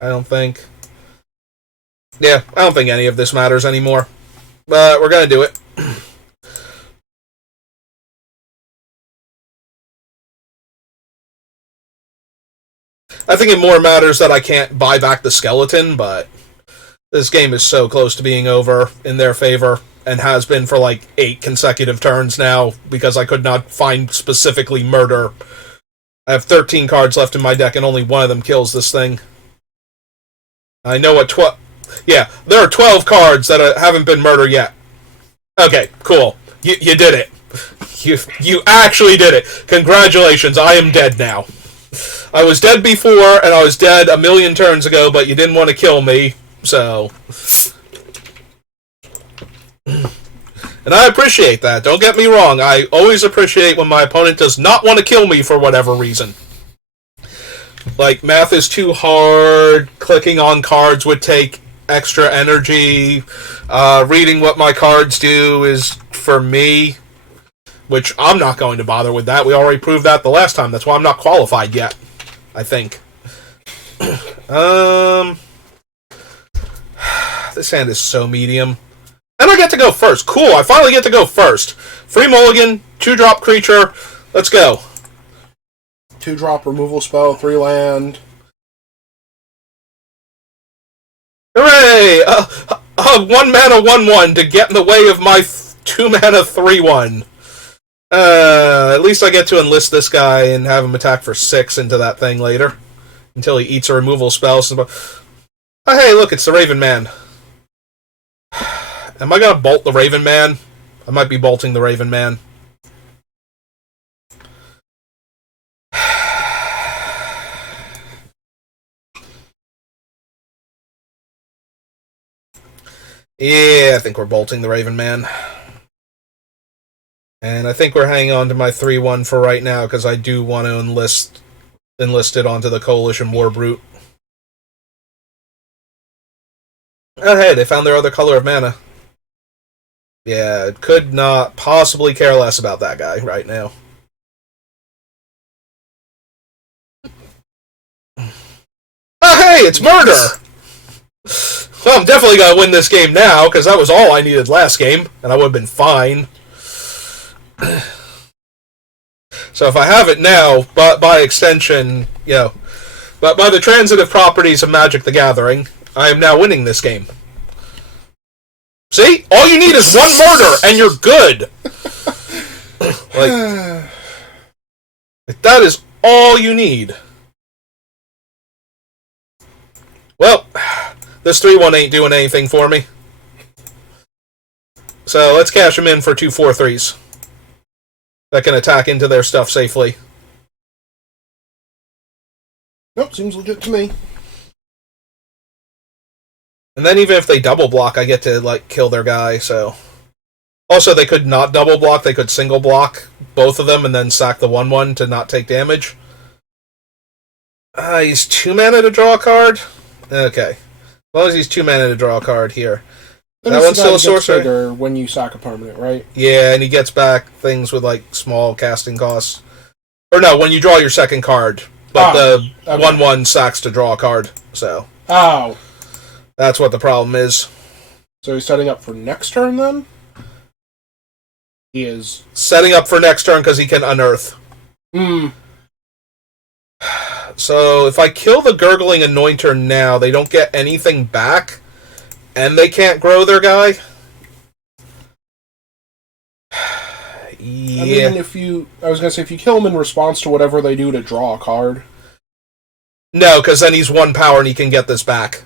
I don't think. Yeah, I don't think any of this matters anymore. But we're going to do it. I think it more matters that I can't buy back the skeleton, but this game is so close to being over in their favor, and has been for like 8 consecutive turns now, because I could not find specifically Murder. I have 13 cards left in my deck, and only one of them kills this thing. I know what 12... Yeah, there are 12 cards that haven't been Murder yet. Okay, cool. You did it. You actually did it. Congratulations, I am dead now. I was dead before, and I was dead a million turns ago, but you didn't want to kill me, so... And I appreciate that. Don't get me wrong. I always appreciate when my opponent does not want to kill me for whatever reason. Like, math is too hard, clicking on cards would take extra energy, reading what my cards do is for me, which I'm not going to bother with that. We already proved that the last time. That's why I'm not qualified yet, I think. This hand is so medium. And I get to go first. Cool, I finally get to go first. Free mulligan, 2-drop creature. Let's go. 2-drop removal spell, 3-land. Hooray! 1-mana 1-1 to get in the way of my 2-mana 3-1. At least I get to enlist this guy and have him attack for 6 into that thing later. Until he eats a removal spell. Oh, hey, look, it's the Raven Man. Am I going to bolt the Raven Man? I might be bolting the Raven Man. Yeah, I think we're bolting the Raven Man. And I think we're hanging on to my 3-1 for right now, because I do want to enlist it onto the Coalition War Brute. Oh, hey, they found their other color of mana. Yeah, could not possibly care less about that guy right now. Oh, hey, it's Murder! Well, I'm definitely going to win this game now, because that was all I needed last game, and I would have been fine. So if I have it now, but by extension, you know, but by the transitive properties of Magic the Gathering, I am now winning this game. See? All you need is 1 murder, and you're good! Like, that is all you need. Well, this 3-1 ain't doing anything for me. So let's cash them in for 2/4/3s that can attack into their stuff safely. Nope, seems legit to me. And then even if they double block, I get to like kill their guy. So also they could not double block; they could single block both of them and then sack the 1/1 to not take damage. He's 2 mana to draw a card. Okay, as long as he's 2 mana to draw a card here. That one's still a sorcerer when you sack a permanent, right? Yeah, and he gets back things with like small casting costs. Or no, when you draw your second card, but the 1/1 sacks to draw a card. So that's what the problem is. So he's setting up for next turn then. He is setting up for next turn because he can unearth. So if I kill the Gurgling Anointer now, they don't get anything back, and they can't grow their guy. Yeah. I mean, I was gonna say if you kill him in response to whatever they do to draw a card. No, because then he's 1 power and he can get this back.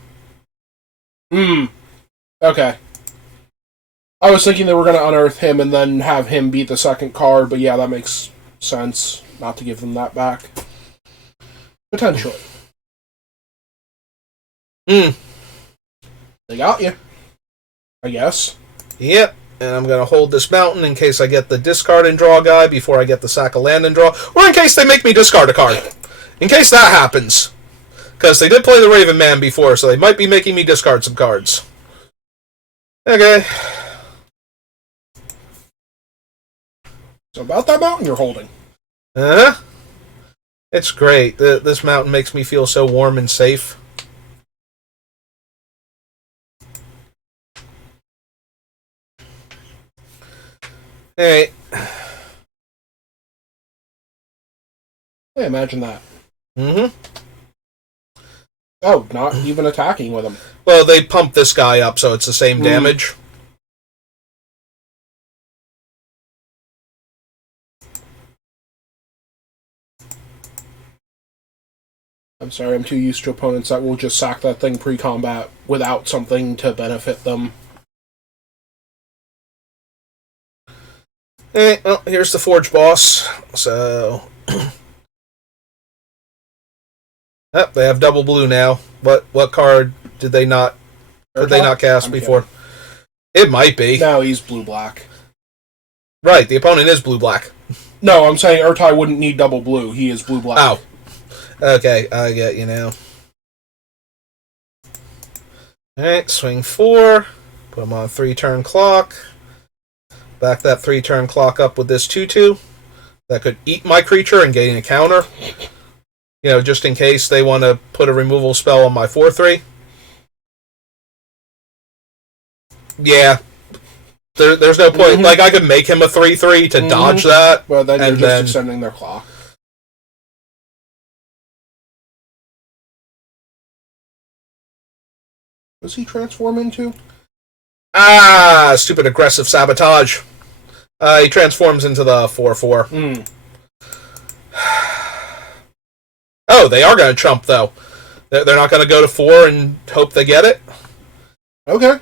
Okay. I was thinking they were gonna unearth him and then have him beat the second card, but yeah, that makes sense not to give them that back. Potentially. They got you. I guess. Yep. And I'm going to hold this mountain in case I get the discard and draw guy before I get the sack of land and draw. Or in case they make me discard a card. In case that happens. Because they did play the Raven Man before, so they might be making me discard some cards. Okay. So about that mountain you're holding. It's great. This mountain makes me feel so warm and safe. Hey. Hey, imagine that. Oh, not even attacking with him. Well, they pump this guy up, so it's the same damage. I'm sorry, I'm too used to opponents that will just sack that thing pre-combat without something to benefit them. Hey, well, here's the Forge Boss. So... they have double blue now. What card did they not cast before? Kidding. It might be. No, he's blue-black. Right, the opponent is blue-black. No, I'm saying Urtai wouldn't need double blue. He is blue-black. Oh. Okay, I get you now. Alright, swing 4. Put him on 3-turn clock. Back that 3-turn clock up with this 2/2. That could eat my creature and gain a counter. You know, just in case they want to put a removal spell on my 4/3. Yeah. There's no point. Like, I could make him a 3/3 to dodge that. Well, then you're just extending their clock. What does he transform into? Stupid aggressive sabotage. He transforms into the 4/4. Oh, they are going to chump, though. They're not going to go to 4 and hope they get it? Okay.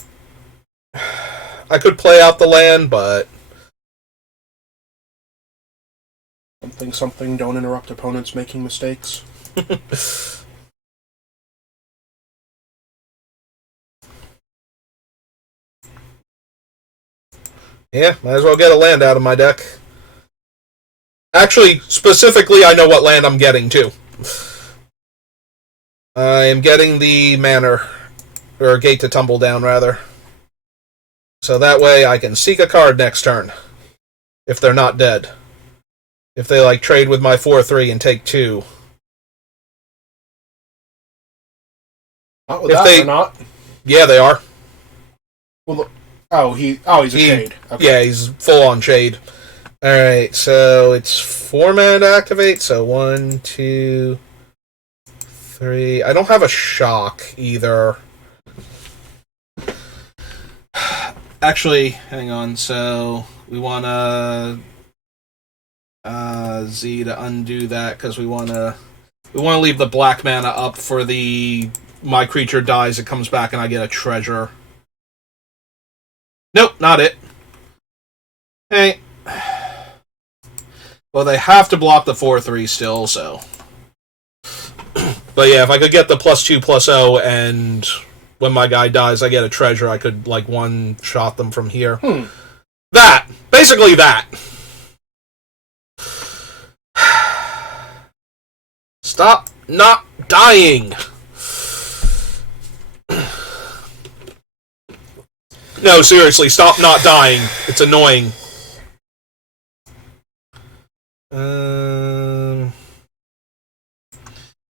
I could play out the land, but... Something, don't interrupt opponents making mistakes. Yeah, might as well get a land out of my deck. Actually, specifically, I know what land I'm getting, too. I am getting the Manor, or Gate to Tumble Down, rather. So that way I can seek a card next turn, if they're not dead. If they, like, trade with my 4/3 and take 2. Not with that, they're not? Yeah, they are. Well, he's a Shade. Okay. Yeah, he's full-on Shade. Alright, so it's 4 mana to activate, so 1, 2, 3... I don't have a Shock, either. Actually, hang on, so we want Z to undo that, because we want to leave the black mana up for the... My creature dies, it comes back, and I get a treasure. Nope, not it. Hey. Well, they have to block the 4/3 still, so. But yeah, if I could get the +2/+0, and when my guy dies, I get a treasure, I could, like, one-shot them from here. That! Basically that! Stop not dying! No, seriously, stop not dying. It's annoying.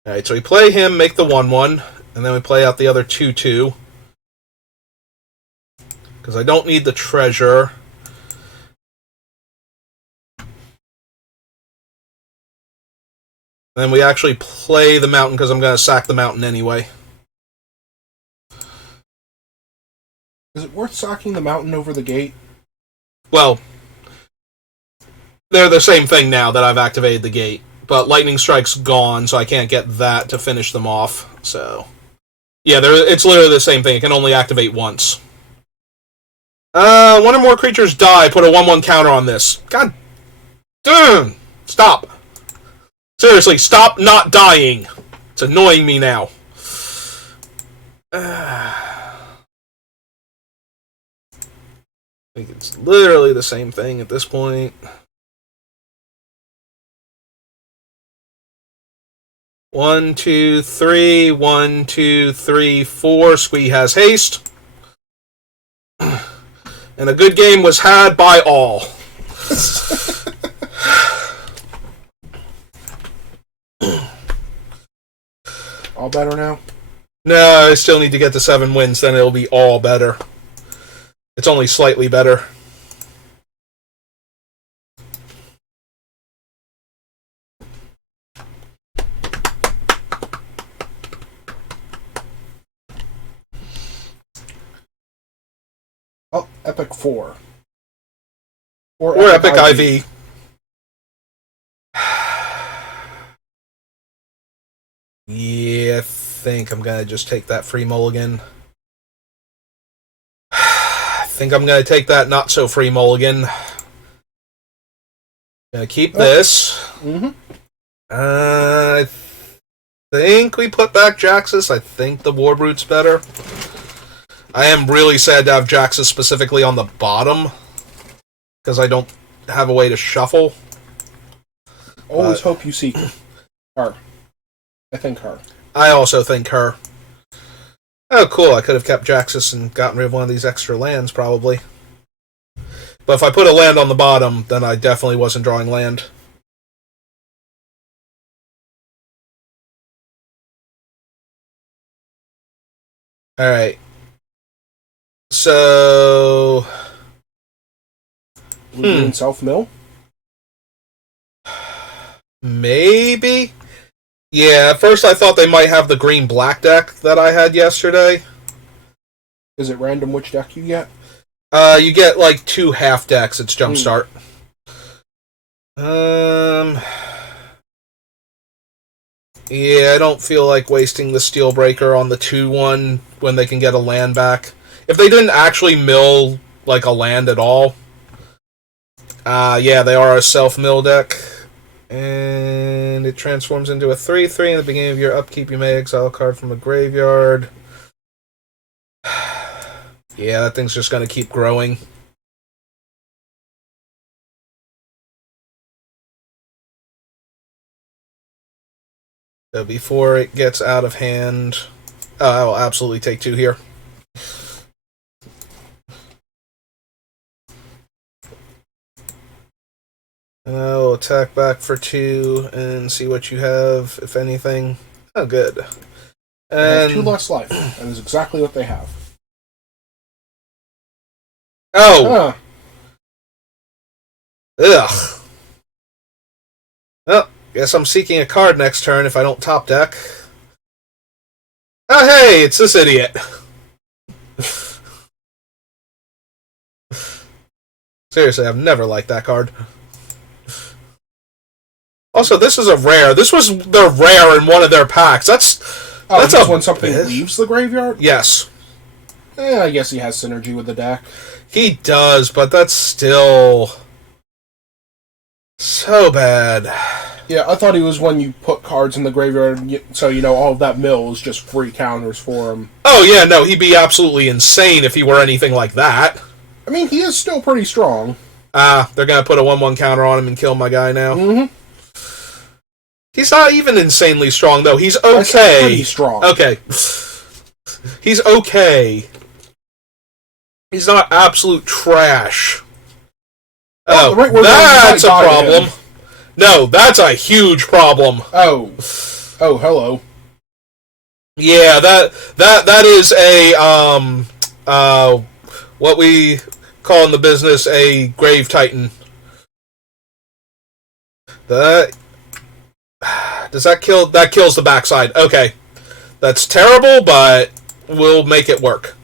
Alright, so we play him, make the 1/1, and then we play out the other 2/2. Because I don't need the treasure. And then we actually play the mountain because I'm going to sack the mountain anyway. Is it worth sacking the mountain over the gate? Well, they're the same thing now that I've activated the gate. But Lightning Strike's gone, so I can't get that to finish them off. So, yeah, it's literally the same thing. It can only activate once. One or more creatures die. Put a 1/1 counter on this. God damn! Stop. Seriously, stop not dying. It's annoying me now. I think it's literally the same thing at this point. 1, 2, 3. 1, 2, 3, 4. Squee has haste. And a good game was had by all. All better now? No, I still need to get to 7 wins, then it'll be all better. It's only slightly better. Oh, Epic 4. Or Epic IV. Yeah, I think I'm gonna just take that free mulligan. I think I'm gonna take that not so free mulligan. Gonna keep this. I think we put back Jaxus. I think the Warbrute's better. I am really sad to have Jaxus specifically on the bottom, because I don't have a way to shuffle. Always hope you seek her. I think her. I also think her. Oh, cool. I could have kept Jaxus and gotten rid of one of these extra lands, probably. But if I put a land on the bottom, then I definitely wasn't drawing land. Alright. So... Blue self-mill? Maybe? Yeah, at first I thought they might have the green-black deck that I had yesterday. Is it random which deck you get? You get, like, 2 half decks. It's Jumpstart. Yeah, I don't feel like wasting the Steelbreaker on the 2/1 when they can get a land back. If they didn't actually mill, like, a land at all. Yeah, they are a self-mill deck. And it transforms into a 3/3. In the beginning of your upkeep, you may exile a card from a graveyard. Yeah, that thing's just going to keep growing. So before it gets out of hand... I will absolutely take 2 here. And I'll attack back for 2 and see what you have, if anything. Oh, good. And they have 2 less life, and that's exactly what they have. Oh! Ugh. Well, guess I'm seeking a card next turn if I don't top deck. Oh, hey, it's this idiot. Seriously, I've never liked that card. Also, this is a rare. This was the rare in one of their packs. That's when something leaves the graveyard? Yes. I guess he has synergy with the deck. He does, but that's still... So bad. Yeah, I thought he was when you put cards in the graveyard, so all of that mill is just free counters for him. Oh, yeah, no, he'd be absolutely insane if he were anything like that. I mean, he is still pretty strong. They're going to put a 1/1 counter on him and kill my guy now. Mm-hmm. He's not even insanely strong, though. He's okay. Pretty strong. Okay. He's okay. He's not absolute trash. Oh, right, that's a problem. No, that's a huge problem. Oh, hello. Yeah, that is a what we call in the business a grave titan. Does that kill? That kills the backside. Okay, that's terrible, but we'll make it work.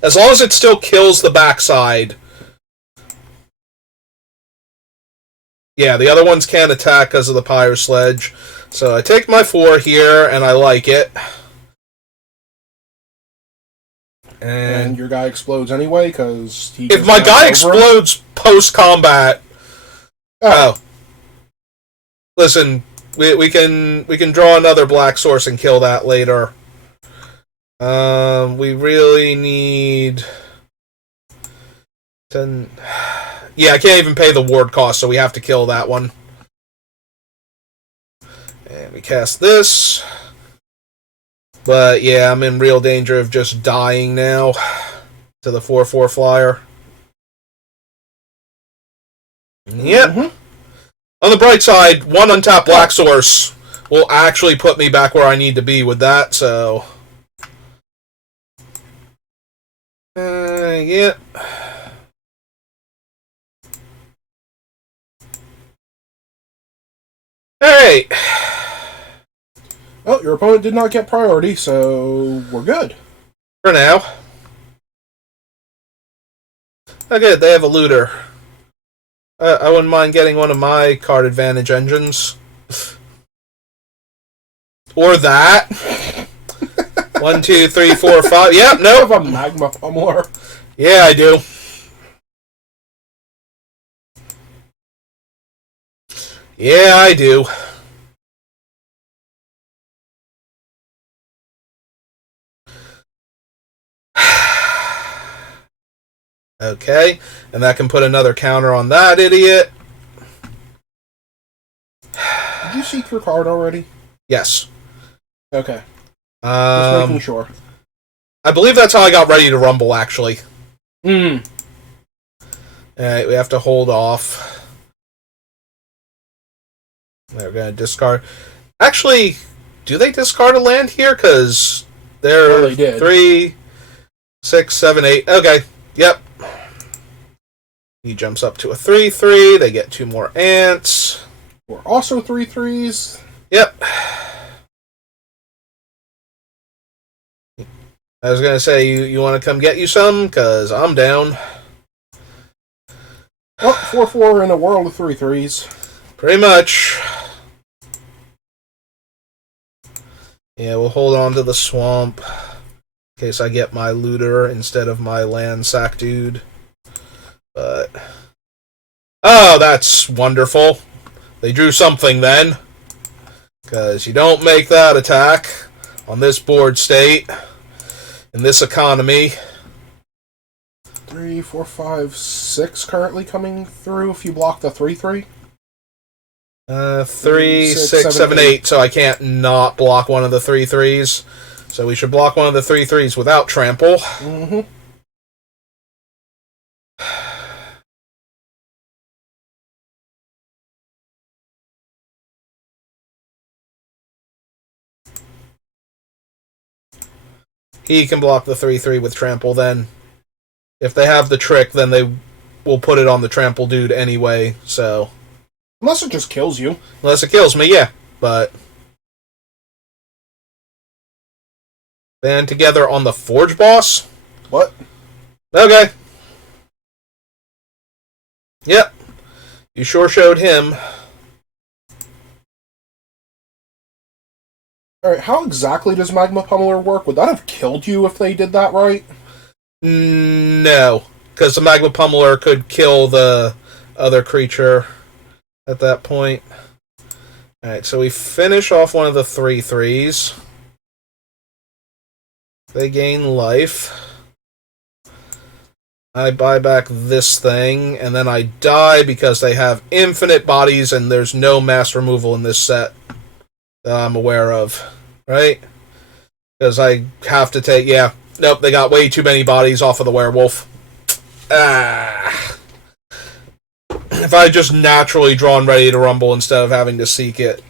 As long as it still kills the backside. Yeah, the other ones can't attack because of the Pyre Sledge. So I take my 4 here, and I like it. And your guy explodes anyway, because he... If my guy explodes post-combat... Oh. Listen, we can draw another black source and kill that later. We really need... 10... Yeah, I can't even pay the ward cost, so we have to kill that one. And we cast this. But yeah, I'm in real danger of just dying now to the 4/4 flyer. Yep. Mm-hmm. On the bright side, one untapped black source will actually put me back where I need to be with that, so... yeah. Alright. Well, your opponent did not get priority, so we're good. For now. Oh, good, they have a looter. I wouldn't mind getting one of my card advantage engines. Or that. 1, 2, 3, 4, 5. Yep, no. You have a magma pummeler. Yeah, I do. Yeah, I do. Okay, and that can put another counter on that idiot. Did you seek your card already? Yes. Okay. Just making sure. I believe that's how I got ready to rumble, actually. Alright, we have to hold off. They're going to discard. Actually, do they discard a land here? Because they're 3, 6, 7, 8. Okay, yep. He jumps up to a 3/3. They get 2 more ants. We're also 3/3s. Yep. I was going to say, you want to come get you some? Because I'm down. Oh, 4/4 in a world of 3/3s. Pretty much. Yeah, we'll hold on to the swamp in case I get my looter instead of my land sack dude. But... oh, that's wonderful. They drew something then. Because you don't make that attack on this board state, in this economy. 3, 4, 5, 6 currently coming through if you block the 3/3. 3, 6, 7, 8. So I can't not block one of the 3/3s. So we should block one of the 3/3s without trample. Mm-hmm. He can block the 3/3 with trample then. If they have the trick, then they will put it on the trample dude anyway, so... unless it just kills you. unless it kills me, yeah. But... band together on the Forge Boss? What? Okay. Yep. You sure showed him. Alright, how exactly does Magma Pummeler work? Would that have killed you if they did that right? No. Because the Magma Pummeler could kill the other creature at that point. Alright, so we finish off one of the 3/3s. They gain life. I buy back this thing, and then I die because they have infinite bodies and there's no mass removal in this set that I'm aware of. Right? Because I have to take... Yeah, nope, they got way too many bodies off of the werewolf. Ah. If I had just naturally drawn Ready to Rumble instead of having to seek it.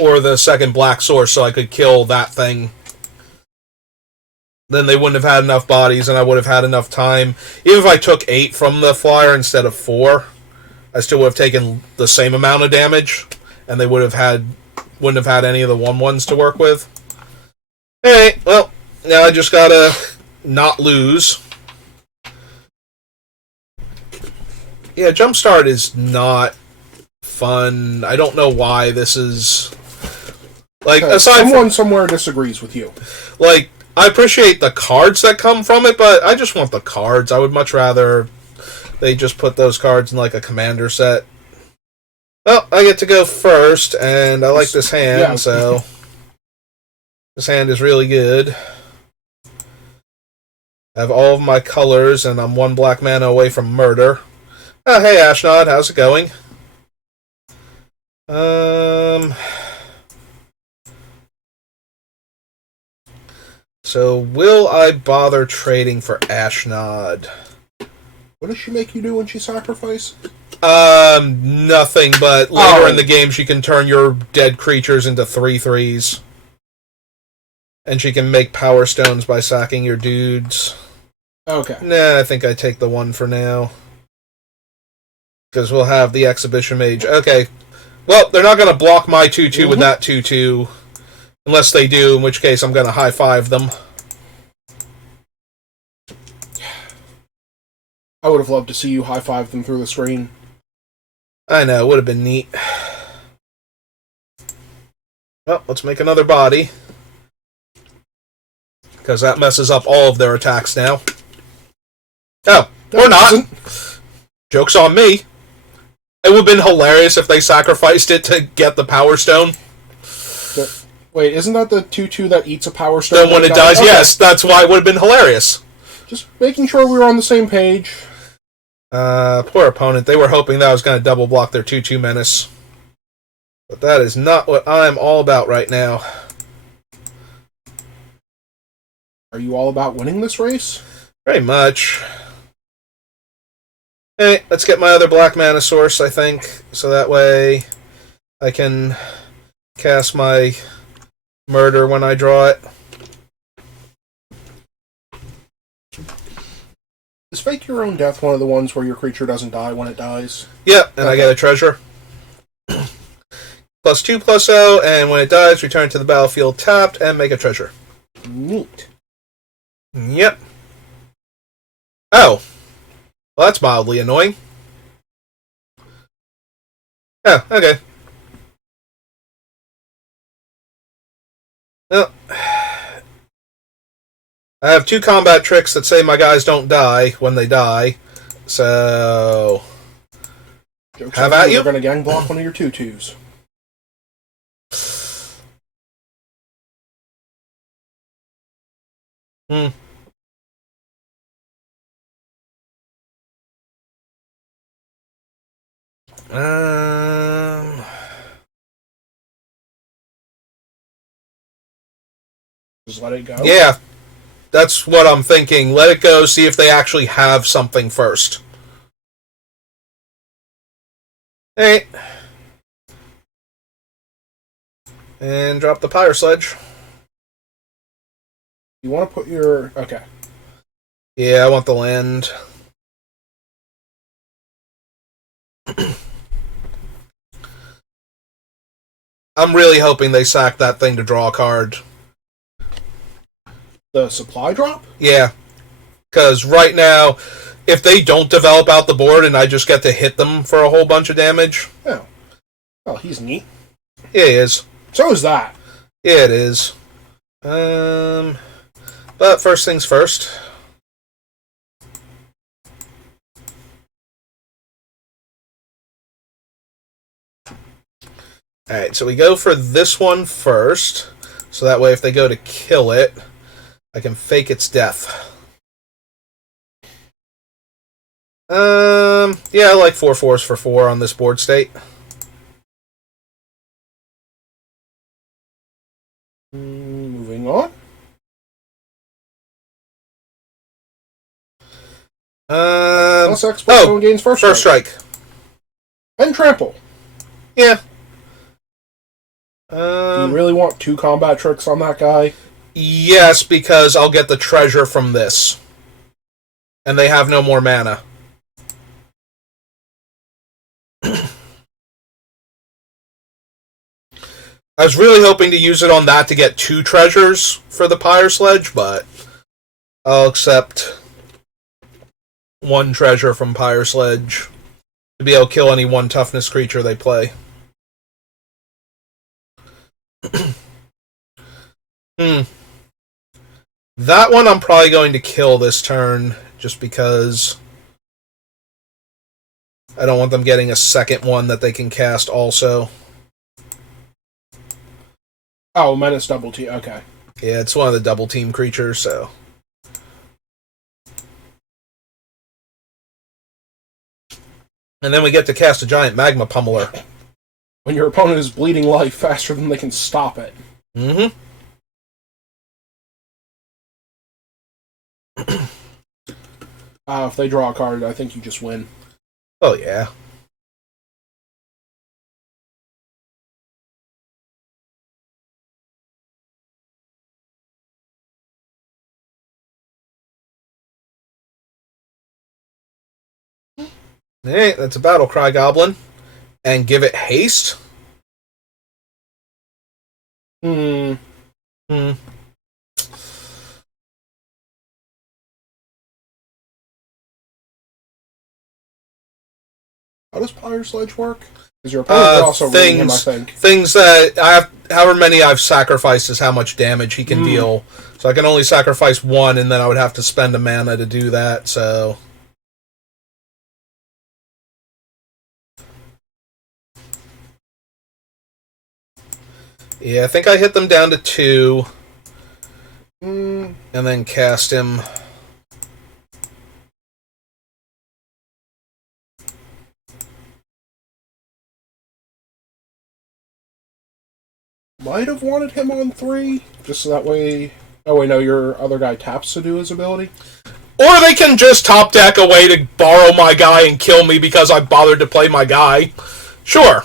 Or the second black source so I could kill that thing. Then they wouldn't have had enough bodies and I would have had enough time. Even if I took 8 from the flyer instead of 4, I still would have taken the same amount of damage. And they wouldn't have had any of the 1/1s to work with. Alright, well, now I just gotta not lose. Yeah, Jumpstart is not fun. I don't know why this is... Like, aside someone somewhere disagrees with you. Like, I appreciate the cards that come from it, but I just want the cards. I would much rather they just put those cards in, like, a commander set. Well, I get to go first, and I like this hand, yeah. So... This hand is really good. I have all of my colors, and I'm 1 black mana away from murder. Oh, hey, Ashnod, how's it going? So, will I bother trading for Ashnod? What does she make you do when she sacrifices? Nothing, but later in the game she can turn your dead creatures into 3/3s. And she can make power stones by sacking your dudes. Okay. Nah, I think I take the 1 for now. Because we'll have the Exhibition Mage. Okay. Well, they're not going to block my 2/2 with that 2/2. Unless they do, in which case I'm going to high-five them. I would have loved to see you high-five them through the screen. I know, it would have been neat. Well, let's make another body. Because that messes up all of their attacks now. Oh, or not. Joke's on me. It would have been hilarious if they sacrificed it to get the Power Stone. Wait, isn't that the 2/2 that eats a Power Stone? Then when it dies, okay. Yes, that's why it would have been hilarious. Just making sure we were on the same page. Poor opponent. They were hoping that I was going to double block their 2/2 menace. But that is not what I'm all about right now. Are you all about winning this race? Very much. Hey, let's get my other black mana source, I think. So that way I can cast my murder when I draw it. Is Fake Your Own Death one of the ones where your creature doesn't die when it dies? Yeah, and okay. I get a treasure. +2/+0, and when it dies, return to the battlefield tapped and make a treasure. Neat. Yep. Oh. Well, that's mildly annoying. Oh, okay. Well, I have 2 combat tricks that say my guys don't die when they die, so... Joke's have at you. You're going to gang block one of your 2/2s. Just let it go? Yeah. That's what I'm thinking. Let it go, see if they actually have something first. Hey. And drop the Pyre Sledge. You want to put your... Okay. Yeah, I want the land. I'm really hoping they sack that thing to draw a card. The supply drop? Yeah. Because right now, if they don't develop out the board and I just get to hit them for a whole bunch of damage... Oh. Well, he's neat. Yeah, he is. So is that. Yeah, it is. But first things first. Alright, so we go for this one first. So that way if they go to kill it, I can fake its death. Yeah, I like 4/4s for 4 on this board state. Moving on. Plus X plus gains first strike. And trample. Yeah. Do you really want 2 combat tricks on that guy? Yes, because I'll get the treasure from this. And they have no more mana. I was really hoping to use it on that to get 2 treasures for the Pyre Sledge, but I'll accept 1 treasure from Pyre Sledge to be able to kill any 1 toughness creature they play. That one I'm probably going to kill this turn, just because I don't want them getting a second one that they can cast also. Oh, Menace double team. Okay. Yeah, it's one of the double team creatures, so. And then we get to cast a giant magma pummeler. When your opponent is bleeding life faster than they can stop it. Mm-hmm. If they draw a card, I think you just win. Oh, yeah. Hey, that's a Battle Cry Goblin. And give it haste? Hmm. How does Pyre Sledge work? Because your opponent is also reading him, I think. Things that I have, however many I've sacrificed is how much damage he can deal. So I can only sacrifice 1, and then I would have to spend a mana to do that, so. Yeah, I think I hit them down to 2. And then cast him. Might have wanted him on 3, just so that way. Oh wait, no, your other guy taps to do his ability. Or they can just top deck a way to borrow my guy and kill me because I bothered to play my guy. Sure.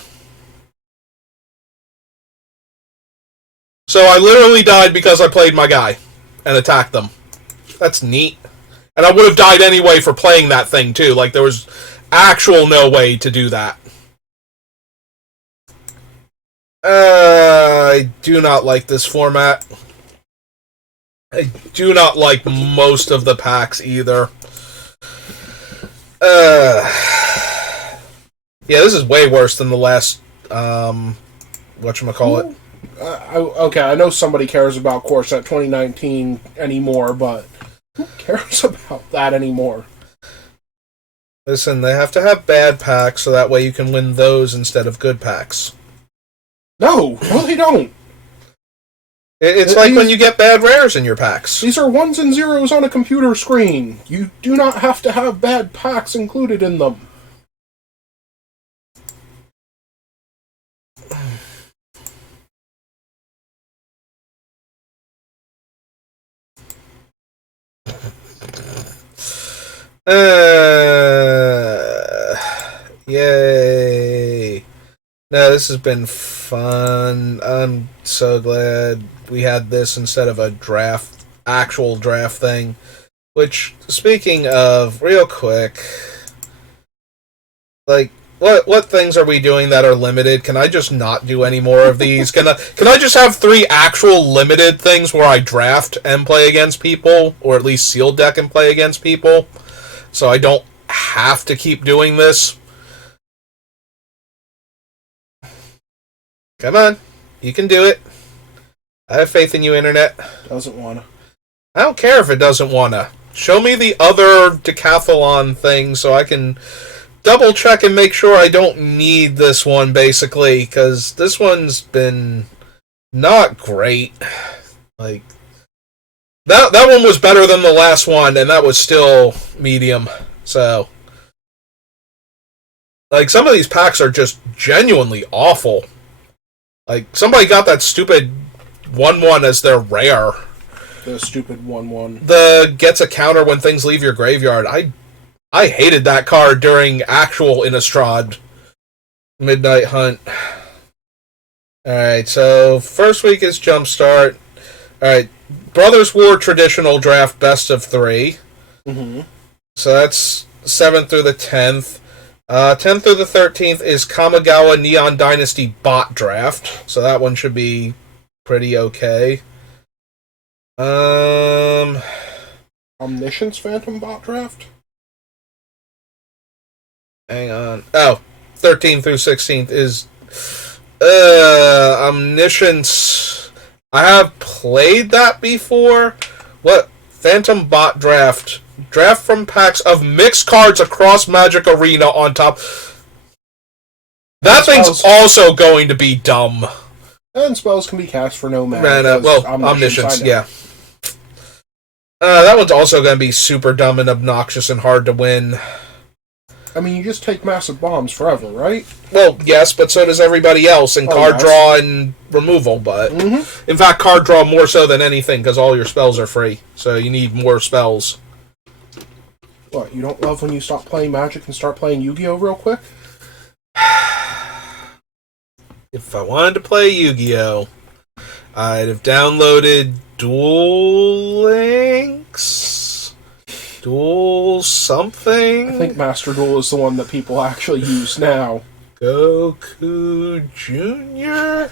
So I literally died because I played my guy and attacked them. That's neat. And I would have died anyway for playing that thing too. Like, there was actual no way to do that. I do not like this format. I do not like most of the packs either. Yeah, this is way worse than the last, whatchamacallit. Okay, I know somebody cares about Core Set 2019 anymore, but who cares about that anymore? Listen, they have to have bad packs so that way you can win those instead of good packs. No, they don't. It's like when you get bad rares in your packs. These are 1s and 0s on a computer screen. You do not have to have bad packs included in them. Yay. No, this has been fun. I'm so glad we had this instead of a actual draft thing. Which, speaking of, real quick, like, what things are we doing that are limited? Can I just not do any more of these? Can I just have 3 actual limited things where I draft and play against people, or at least sealed deck and play against people, so I don't have to keep doing this? Come on, you can do it. I have faith in you, Internet. Doesn't wanna. I don't care if it doesn't wanna. Show me the other Decathlon thing so I can double check and make sure I don't need this one, basically, because this one's been not great. Like, that one was better than the last one, and that was still medium. So, like, some of these packs are just genuinely awful. Like, somebody got that stupid 1/1 as their rare. The stupid 1/1. The gets a counter when things leave your graveyard. I hated that card during actual Innistrad Midnight Hunt. Alright, so first week is Jumpstart. Alright, Brothers War Traditional Draft Best of 3. Mm-hmm. So that's 7th through the 10th. 10th through the 13th is Kamigawa Neon Dynasty Bot Draft. So that one should be pretty okay. Omniscience Phantom Bot Draft? Hang on. Oh, 13th through 16th is Omniscience. I have played that before. What? Phantom Bot Draft. Draft from packs of mixed cards across Magic Arena on top. That thing's also going to be dumb. And spells can be cast for no mana. Well, Omniscience, yeah. That one's also going to be super dumb and obnoxious and hard to win. I mean, you just take massive bombs forever, right? Well, yes, but so does everybody else, and card draw and removal, but... Mm-hmm. In fact, card draw more so than anything, because all your spells are free, so you need more spells. What, you don't love when you stop playing Magic and start playing Yu-Gi-Oh! Real quick? If I wanted to play Yu-Gi-Oh!, I'd have downloaded Duel Links... Duel something? I think Master Duel is the one that people actually use now. Goku Jr.?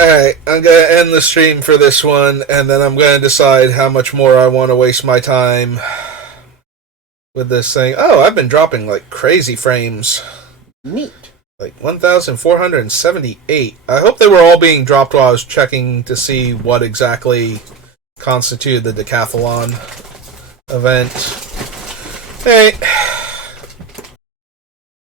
Alright, I'm going to end the stream for this one, and then I'm going to decide how much more I want to waste my time with this thing. Oh, I've been dropping like crazy frames. Neat. Like 1,478. I hope they were all being dropped while I was checking to see what exactly constituted the Decathlon event. Hey.